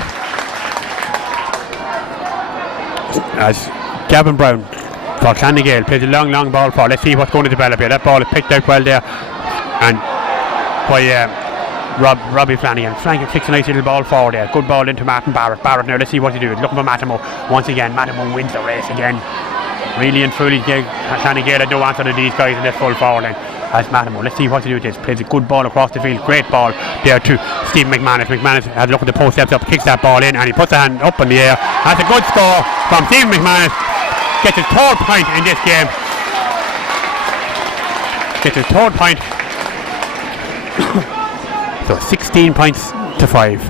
As Gavin Brown for Clann Gaeil plays a long ball for. Let's see what's going to develop here. That ball is picked out well there, and by Robbie Flanagan. Flanagan kicks a nice little ball forward there. Good ball into Martin Barrett. Barrett now, let's see what he does. Looking for Matamo once again. Matamo wins the race again. Really and truly, Clann Gaeil had no answer to these guys in this full forward line. As Matamo, let's see what he do with this. Plays a good ball across the field. Great ball there to Stephen McManus. McManus has a look at the post, steps up, kicks that ball in, and he puts the hand up in the air. That's a good score from Stephen McManus. Gets his 3rd point in this game. So 16 points to 5.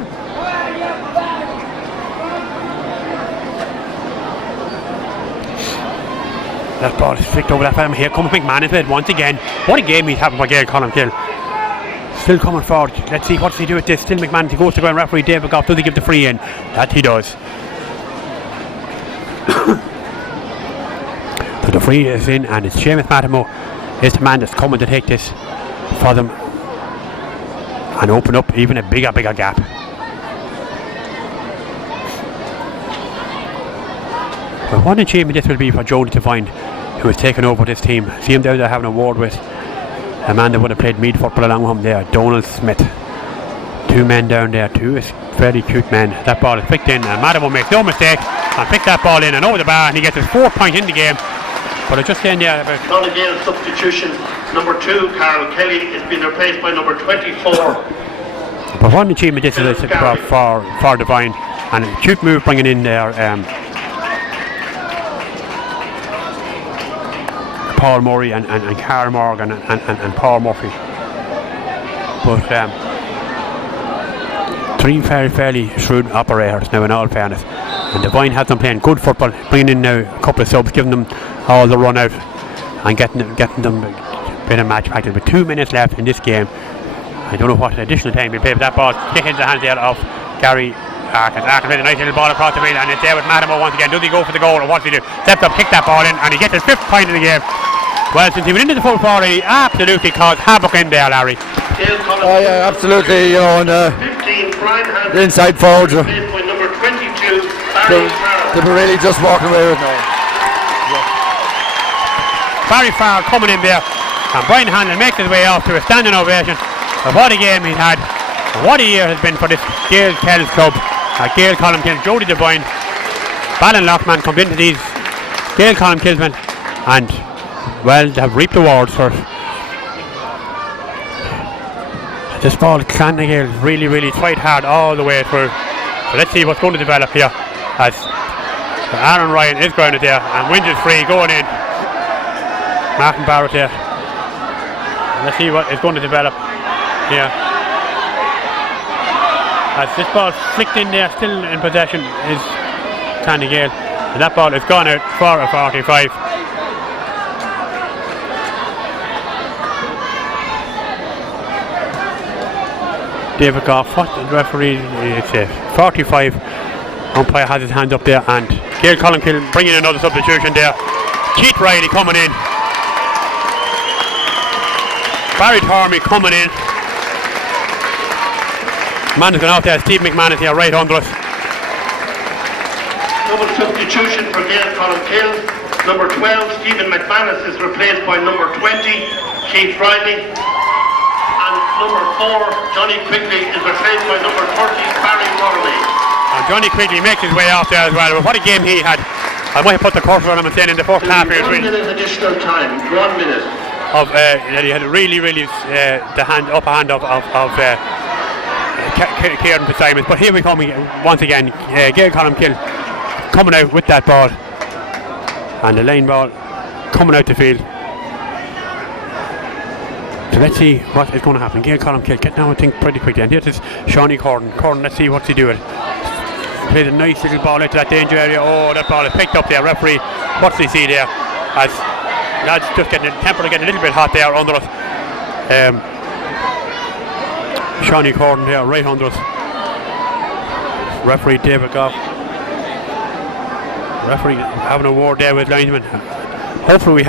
That ball is flicked over that film. Here comes McManus with it once again. What a game he's having for Gaeil Colmcille. Still coming forward. Let's see what does he do with this. Still McManus. He goes to ground. Referee David Goff. Does he give the free in? That he does. So the free is in, and it's Seamus Matamo is the man that's coming to take this for them and open up even a bigger gap. Well, what an achievement this will be for Jody Devine, who has taken over this team. See him down there having a word with a man that would have played Meath football along with him there, Donald Smith. 2 men down there, 2 very cute men. That ball is picked in, and Madamo makes no mistake and picked that ball in and over the bar, and he gets his 4th point in the game. But it's just saying there about nGael substitution. Number 2, Carl Kelly, is being replaced by number 24. But what an achievement this is for Divine, and a cute move bringing in there Paul Murray and Carl Morgan and Paul Murphy. But 3 fairly shrewd operators now, in all fairness. And Divine has them playing good football, bringing in now a couple of subs, giving them all the run out and getting them a bit of match practice. With 2 minutes left in this game, I don't know what additional time we play, but that ball kick into the hands there of Gary Arkin. Arkin made a nice little ball across the field, and it's there with Madamo once again. Does he go for the goal, or what does he do? Steps up, kick that ball in, and he gets his 5th point of the game. Well, since he went into the full forward, he absolutely caused havoc in there, Larry. Oh yeah, absolutely. You know, and the inside forwards are they were really just walking away with now. Barry Farrell coming in there, and Brian Hanlon makes his way off to a standing ovation. And what a game he's had, and what a year has been for this Gaeil Kells club. Gaeil Colmcille, Jody Devine, Balin Lockman comes into these Gaeil Colmcille men, and well, they have reaped the rewards for it. This ball, Clann nGael really tried hard all the way through. So let's see what's going to develop here, as Aaron Ryan is grounded there, and Winge is free going in. Martin Barrett there. Let's see what is going to develop here. As this ball flicked in there, still in possession is Clann nGael, and that ball has gone out for a 45. David Goff, what the referee, it's a 45. Umpire has his hand up there, and Gaeil Colmcille bringing another substitution there. Keith Riley coming in. Barry Tormey coming in. Man has gone out there, Steve McManus here right under us. Double substitution for Gaeil Colmcille. Number 12, Stephen McManus, is replaced by number 20, Keith Riley. And number 4, Johnny Quigley, is replaced by number 30, Barry Tormey. And Johnny Quigley makes his way out there as well. But what a game he had. I might have put the cursor on him and saying in the first half here. 1 minute additional time, 1 minute. He had a really the upper hand of Kieran Fitzsimons. But here we come once again. Gaeil Colmcille coming out with that ball, and the line ball coming out the field. So let's see what is going to happen. Gaeil Colmcille getting out, I think, pretty quickly. And here's Shawnee Corrin. Let's see what's he doing. Played a nice little ball into that danger area. Oh, that ball is picked up there. Referee, what's he see there? As lads just getting a little bit hot there under us. Shawnee Corrin here right under us. Referee David Goff. Referee having a word there with linesman. Hopefully we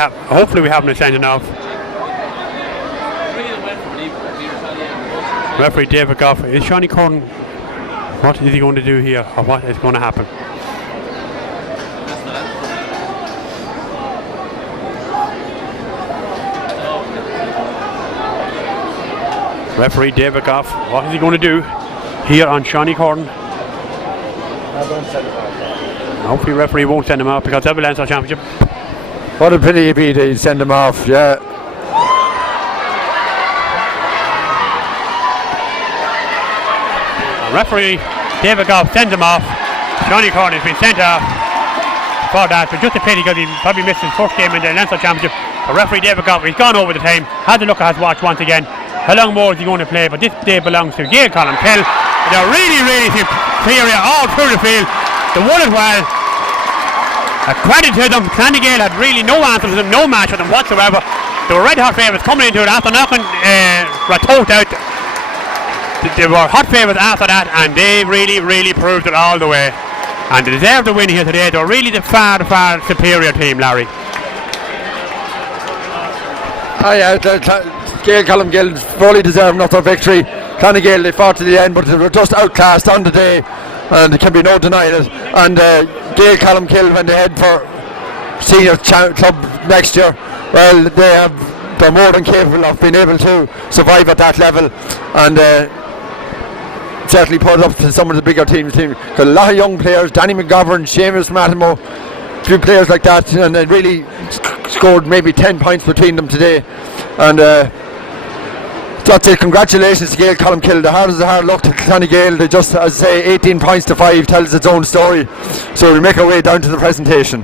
haven't a sending off. Referee David Goff. Is Shawnee Corrin, what is he going to do here, or what is going to happen? Referee David Goff, what is he going to do here on Shawnee Corrin? Hopefully referee won't send him off, because that will end our championship. What a pity it'd be to send him off, yeah. Referee David Goff sends him off. Shawnee Corrin has been sent off for that, but just a pity because he probably missed his first game in the Leinster Championship. The referee David Goff, he's gone over the time, had a look at his watch once again. How long more is he going to play? But this day belongs to Gaeil Colmcille. They're really superior all through the field. They won it well. A credit to them. Clann nGael had really no answer to them, no match with them whatsoever. They were red hot favourites coming into it after knocking Ratoath out. They were hot favourites after that, and they really proved it all the way. And they deserve the win here today. They're really the far superior team, Larry. Oh yeah, Gaeil Colmcille fully deserve another victory. Clann nGael, they fought to the end, but they were just outclassed on the day, and there can be no denying it. And Gaeil Colmcille, when they head for senior club next year, well, they have they're more than capable of being able to survive at that level, and certainly put up to some of the bigger teams. Got a lot of young players, Danny McGovern, Seamus Mattimo, a few players like that, and they really scored maybe 10 points between them today. And that's it. Congratulations to Gaeil Colmcille. The hard as the hard luck to nGael. They just, as I say, 18 points to 5 tells its own story. So we make our way down to the presentation.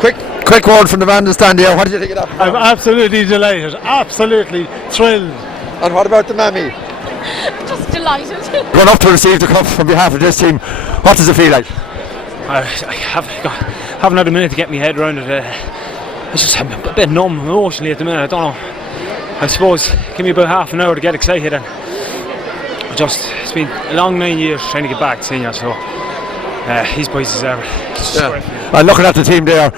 Quick word from the man to stand here. What did you think of that? I'm absolutely delighted, absolutely thrilled. And what about the mammy? Just delighted. Going up to receive the cup from behalf of this team, what does it feel like? I haven't had a minute to get my head around it. I'm a bit numb emotionally at the minute. I don't know. I suppose give me about half an hour to get excited, and it's been a long 9 years trying to get back to senior. So these boys deserve it. And looking at the team there,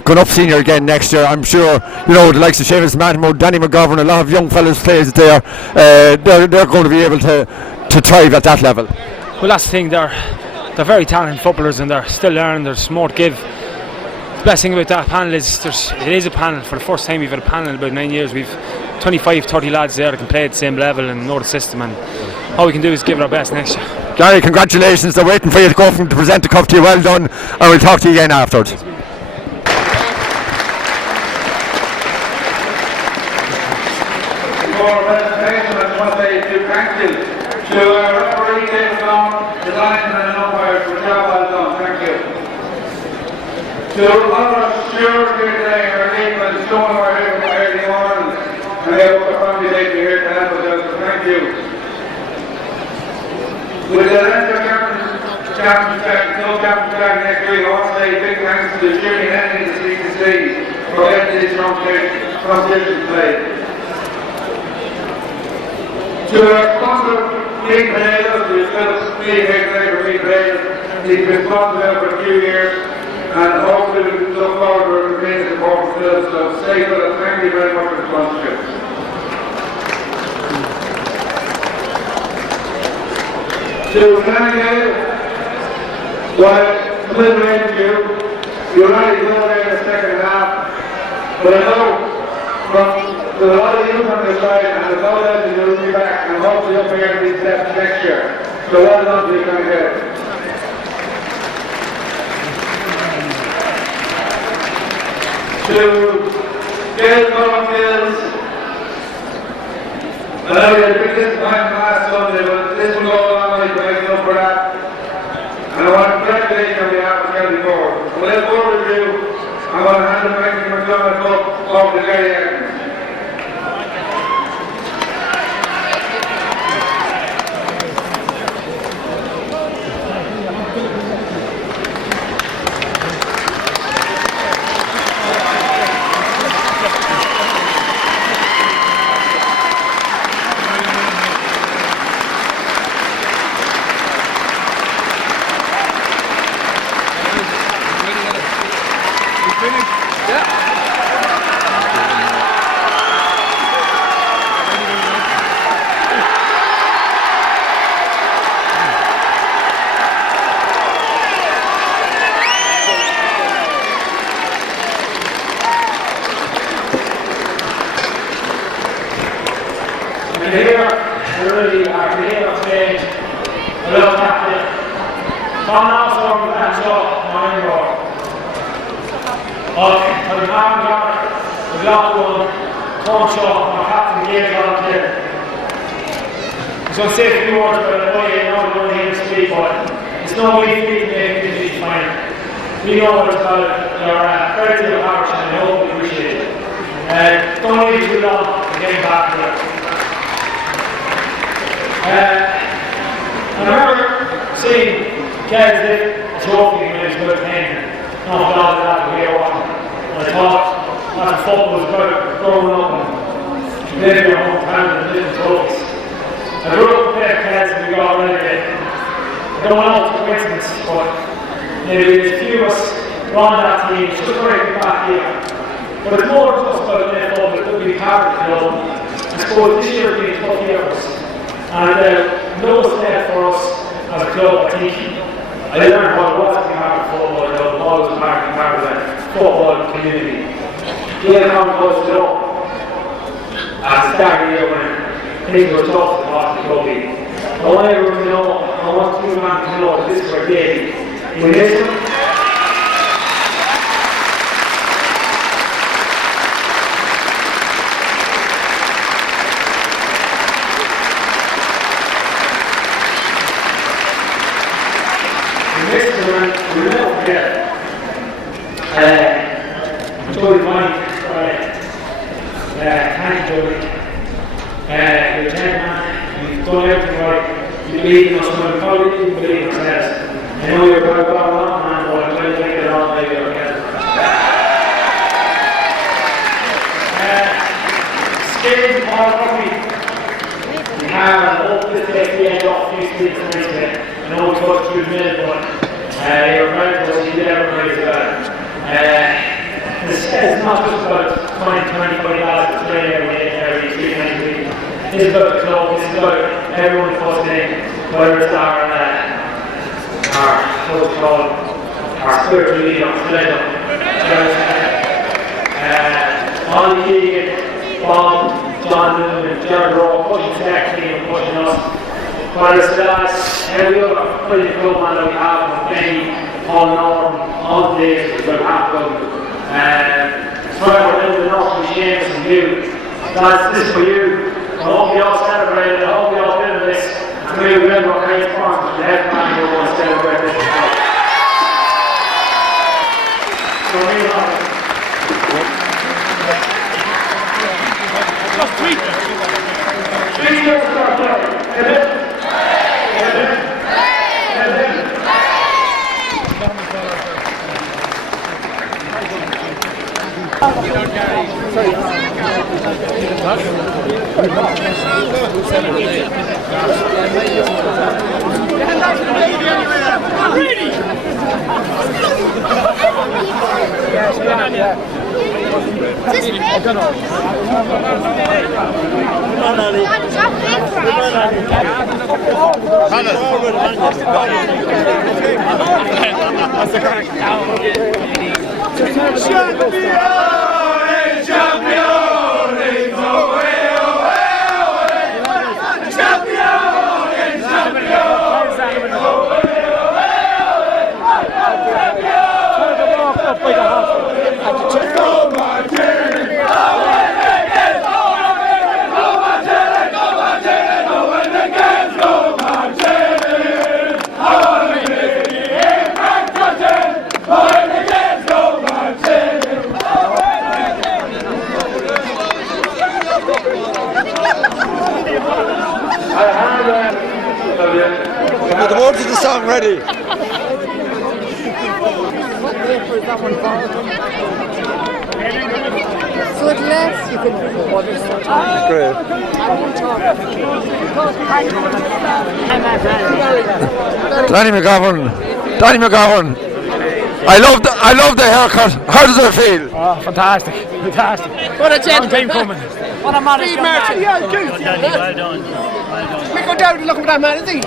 going up senior again next year, I'm sure the likes of Seamus Mattimo, Danny McGovern, a lot of young fellas plays there. They're going to be able to thrive at that level. Well, that's the thing. They're very talented footballers, and they're still learning. There's more to give. The best thing about that panel is it is a panel. For the first time we've had a panel in about 9 years. We've 25-30 lads there that can play at the same level and know the system, and all we can do is give it our best next year. Gary, congratulations. They're waiting for you to go from to present the cup to you. Well done, and we'll talk to you again afterwards. For presentation, I just want to say a few thank you to referee Tailteann, the linesmen and umpires for a job well done. Thank you. To all our stewards here today, our gatemen, showing our here from early morning, and they have a family day here to help us out, so thank you. With the Leinster Championship next week, I want to say big thanks to the cheering ending the CCC for getting this competition played. To our sponsor, Meat Potatoes, who's still being here today for Meat Potatoes, he's been sponsored for a few years, and hopefully we can look forward to remaining support for Phil. So stay with us. Thank you very much for the sponsorship. To nGael, while delivering you, you're already good there in the second half, but I know from a lot of you on this side, and there's no doubt that you'll be back, and hopefully up here in these steps next year. So well done to you, nGael. To Gaeil Colmcille, I know you had a big disappointment last Sunday, but this will go a long way to making up for that. And I want to congratulate you on behalf of County Board. And with that overview, I want to hand it back to McDonald Cup over to Gaeil. So I'll say a few words about it. I know you don't hear me speak, but it's no way for me to make it easy fine. We know what it's about. You're very to the parish, and I hope you appreciate it. Don't leave it too long to get back to it. I remember seeing Gaeil lift a trophy when he was about 10. Not a lot of that we were watching. And I thought that's what football was about, growing up and living your hometown and lifting trophies. I grew up with Pairc and we got relegated. I don't know if it's a coincidence, but maybe there's a few of us on that team, it's just very back here. But it's more just about netball, but it could be part of the club. I suppose this year has been a tough year for us. And no step for us as a club, I think. I learned what it was to be part of football, what it was to be part of the football community. Gaeil come close it up. At the start of the year when things were tough to watch the rugby. I want everyone to know, I want you man to know that this is for Gaeil. We miss him. We will never forget. Jody Mike, thank you, Jody. You're a gentleman, you've done everything right. You believe in us, and we probably didn't believe in ourselves. I know you're about to go on, man, but I'm trying to take it all maybe again. Skills all rugby. We have an open this day, we end off a few speeds next day. I know we touched through the middle, but they were very close, you did everybody as well. It's not just about 20-25 lads that play every day, every 3 times a week. This is about the club, this is about everyone first in, whether it's our spiritual leader, Ollie Keegan, Bob, John Newman, Jared Rowe, pushing Stack Team and pushing us. Whether it's the lads, every other pretty club man that we have, Benny, Paul Norm, all the days we've got half of them. Trevor, Lyndon, Norton, James, and you. Lads, this is for you. I hope you all celebrate it. I hope you all been in this. And we remember what kind of fun the head man who wants to celebrate this. So, just 3 years ago, The words of the song ready. So at last you can Great. Danny McGovern. I love the haircut. How does it feel? Oh, fantastic. What a gentleman. Coming. What a man. Steve Martin. Well done. We go down and look at that man, is he?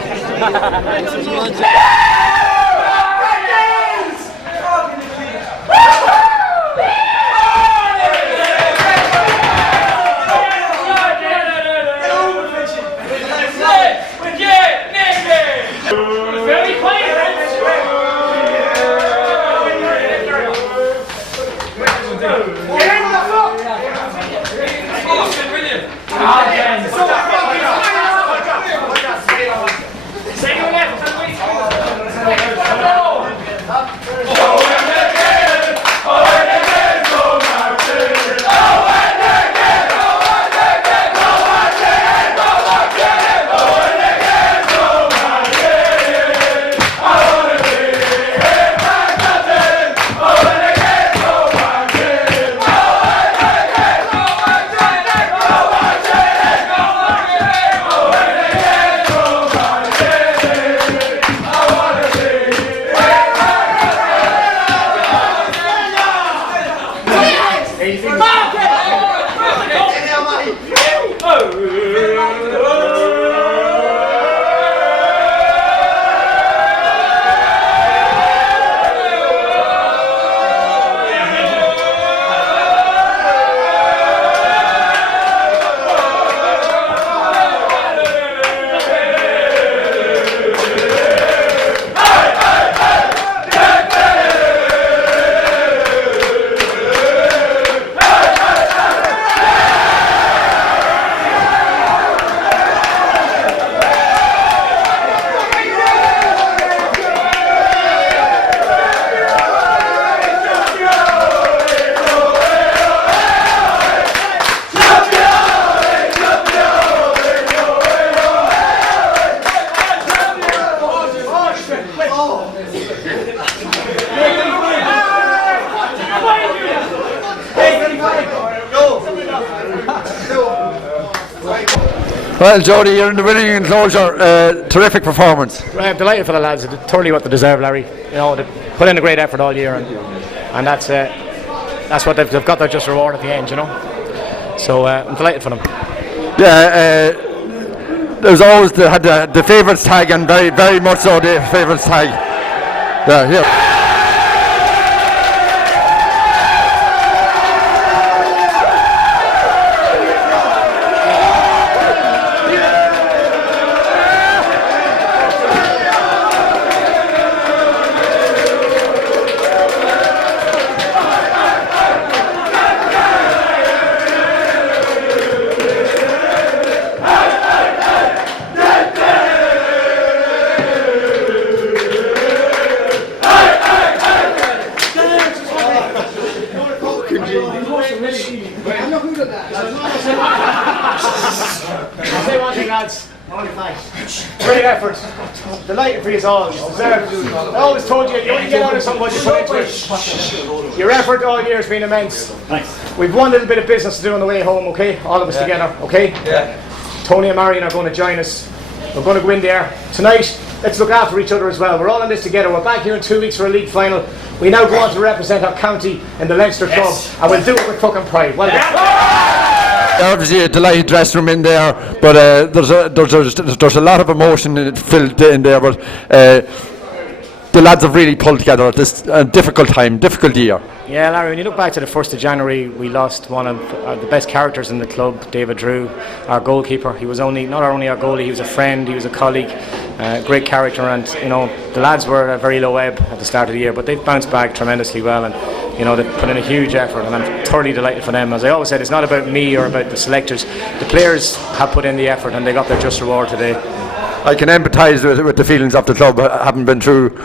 Well, Jody, you're in the winning enclosure. Terrific performance. I'm delighted for the lads. It's totally what they deserve, Larry. You know, they put in a great effort all year, and that's what they've got their just reward at the end. You know, so I'm delighted for them. Yeah, there's always the favourites tag, and very, very much so the favourites tag. Yeah. I'll say one thing, lads. Great effort. Delighted for you all. I always told you, you only get out of something what you put into it. Your effort all year has been immense. We've one little bit of business to do on the way home, okay? All of us together, okay? Yeah. Tony and Marion are going to join us. We're going to go in there. Tonight, let's look after each other as well. We're all in this together. We're back here in 2 weeks for a league final. We now go on to represent our county in the Leinster Club, and we'll do it with fucking pride. Well done. Obviously a delighted dressing room in there, but there's a lot of emotion filled in there, but the lads have really pulled together at this difficult time, difficult year. Yeah, Larry, when you look back to the 1st of January, we lost one of the best characters in the club, David Drew, our goalkeeper. He was not only our goalie, he was a friend, he was a colleague, great character, and you know the lads were at a very low ebb at the start of the year, but they've bounced back tremendously well, and you know they've put in a huge effort, and I'm thoroughly delighted for them. As I always said, it's not about me or about the selectors. The players have put in the effort, and they got their just reward today. I can empathise with the feelings of the club. I haven't been through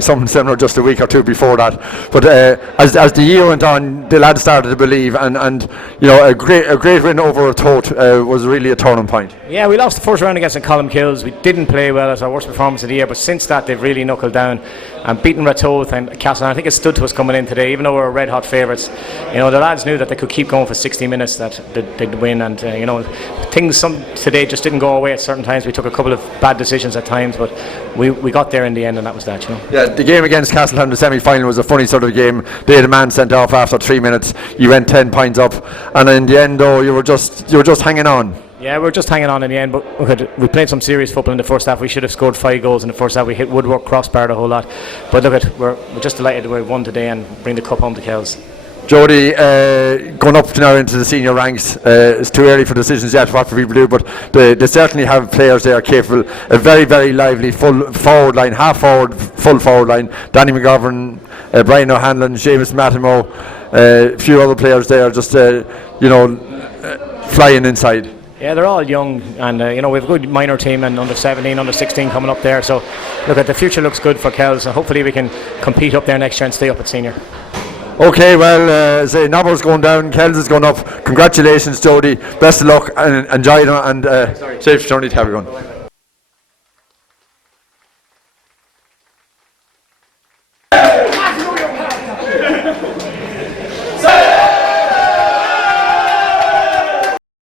something similar just a week or two before that. But as the year went on, the lads started to believe, and you know a great win over Tote was really a turning point. Yeah, we lost the first round against the Colmcille. We didn't play well as our worst performance of the year, but since that they've really knuckled down and beaten Ratoath and Castle. I think it stood to us coming in today, even though we were red hot favourites. You know, the lads knew that they could keep going for 60 minutes, that they'd win, and you know, things today just didn't go away at certain times. We took a couple of bad decisions at times, but we got there in the end, and that was that. You know. Yeah, the game against Castletown, the semi-final, was a funny sort of game. They had a man sent off after 3 minutes. You went 10 points up, and in the end, though, you were just hanging on. Yeah, we were just hanging on in the end, but we played some serious football in the first half. We should have scored 5 goals in the first half. We hit woodwork, crossbar a whole lot. But look, we're just delighted we won today and bring the cup home to Kells. Jody, going up now into the senior ranks, it's too early for decisions yet what people do, but they certainly have players there capable. A very, very lively full forward line, half forward, full forward line. Danny McGovern, Brian O'Hanlon, Seamus Mattimo, a few other players there just flying inside. Yeah, they're all young, and you know, we have a good minor team and under 17, under 16 coming up there. So look, the future looks good for Kells, and hopefully we can compete up there next year and stay up at senior. Okay, well, say Nobber's going down, Kells is going up. Congratulations, Jody. Best of luck and enjoy it, and safe journey to everyone.